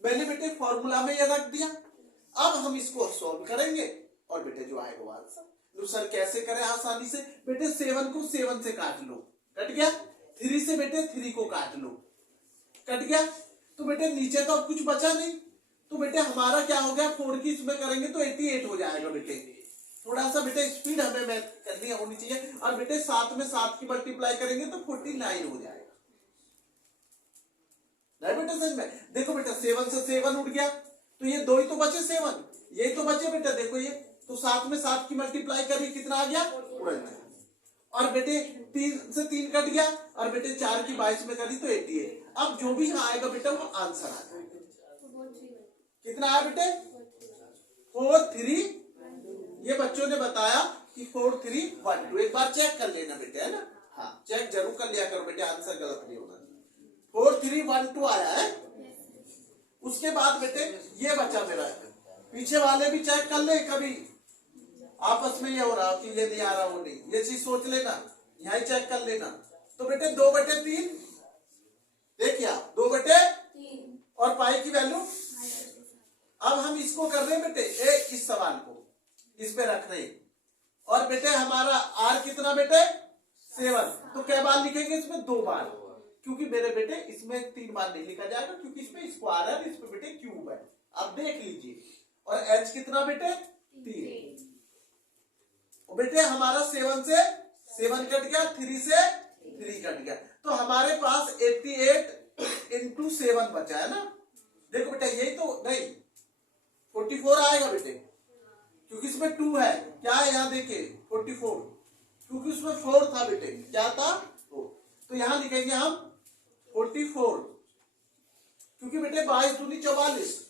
मैंने बेटे फॉर्मूला में ये रख दिया। अब हम इसको सॉल्व करेंगे और बेटे जो आएगा वो आंसर। तो सर कैसे करें आसानी से, बेटे 7 को 7 से काट लो, कट गया। 3 से बेटे 3 को काट लो, कट गया। तो बेटे नीचे तो अब कुछ बचा नहीं। तो बेटे हमारा क्या हो गया, 4 की इसमें करेंगे तो 88 हो जाएगा बेटे। थोड़ा सा बेटे स्पीड हमें करनी होनी चाहिए। और बेटे 7 में 7 की मल्टीप्लाई करेंगे तो 49 हो जाएगा। नहीं बेटा सच में देखो बेटा 7 से 7 उड़ गया तो ये 2 ही तो बचे, 7 यही तो बचे बेटा। देखो ये तो 7 में 7 की मल्टीप्लाई करी कितना आ गया, 49। और बेटे 3 से 3 कट गया और बेटे 4 की 22 में करी तो 88। अब जो भी यहाँ आएगा बेटा वो आंसर आ जाएगा। कितना आया बेटे, 43। ये बच्चों ने बताया कि 4312। एक बार चेक कर लेना बेटे, है ना, हाँ चेक जरूर कर लिया करो बेटे, आंसर गलत नहीं होना। 4312 आया है। उसके बाद बेटे ये बचा मेरा, पीछे वाले भी चेक कर ले, कभी आपस में ये हो रहा कि ये नहीं आ रहा वो नहीं, ये चीज सोच लेना, यही चेक कर लेना। तो बेटे 2/3 देखिए आप, 2/3 और पाई की वैल्यू। अब हम इसको कर रहे हैं बेटे, इस सवाल को इस पे रख रहे हैं। और बेटे हमारा आर कितना बेटे 7। तो क्या बार लिखेंगे इसमें, 2 बार, क्योंकि मेरे बेटे इसमें 3 बार नहीं लिखा जाएगा क्योंकि इसमें स्क्वायर है, इसमें बेटे क्यूब है। अब देख लीजिए। और एच कितना बेटे 3। बेटे हमारा 7 से 7 कट गया, 3 से 3 कट गया। तो हमारे पास 88 × 7 बचा है ना। देखो बेटा यही तो नहीं, 44 आएगा बेटे, क्योंकि इसमें 2 है। क्या है यहाँ देखिए 44, क्योंकि उसमें 4 था बेटे, क्या था 4। तो यहां लिखेंगे हम 44, क्योंकि बेटे 22 दूनी 44।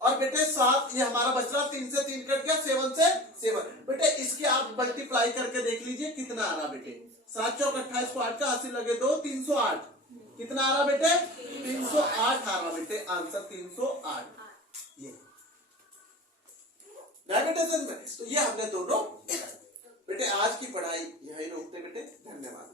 और बेटे 7 ये हमारा बच रहा, 3 से 3 कट गया, 7 से 7। बेटे इसकी आप मल्टीप्लाई करके देख लीजिए कितना आ रहा बेटे। 7 चौक 28 को 8 का 80 लगे 2, 308। कितना आ रहा बेटे 308 आ रहा बेटे, आंसर 308। ये बेटे सर में तो ये हमने दोनों बेटे आज की पढ़ाई यही रोकते बेटे। धन्यवाद।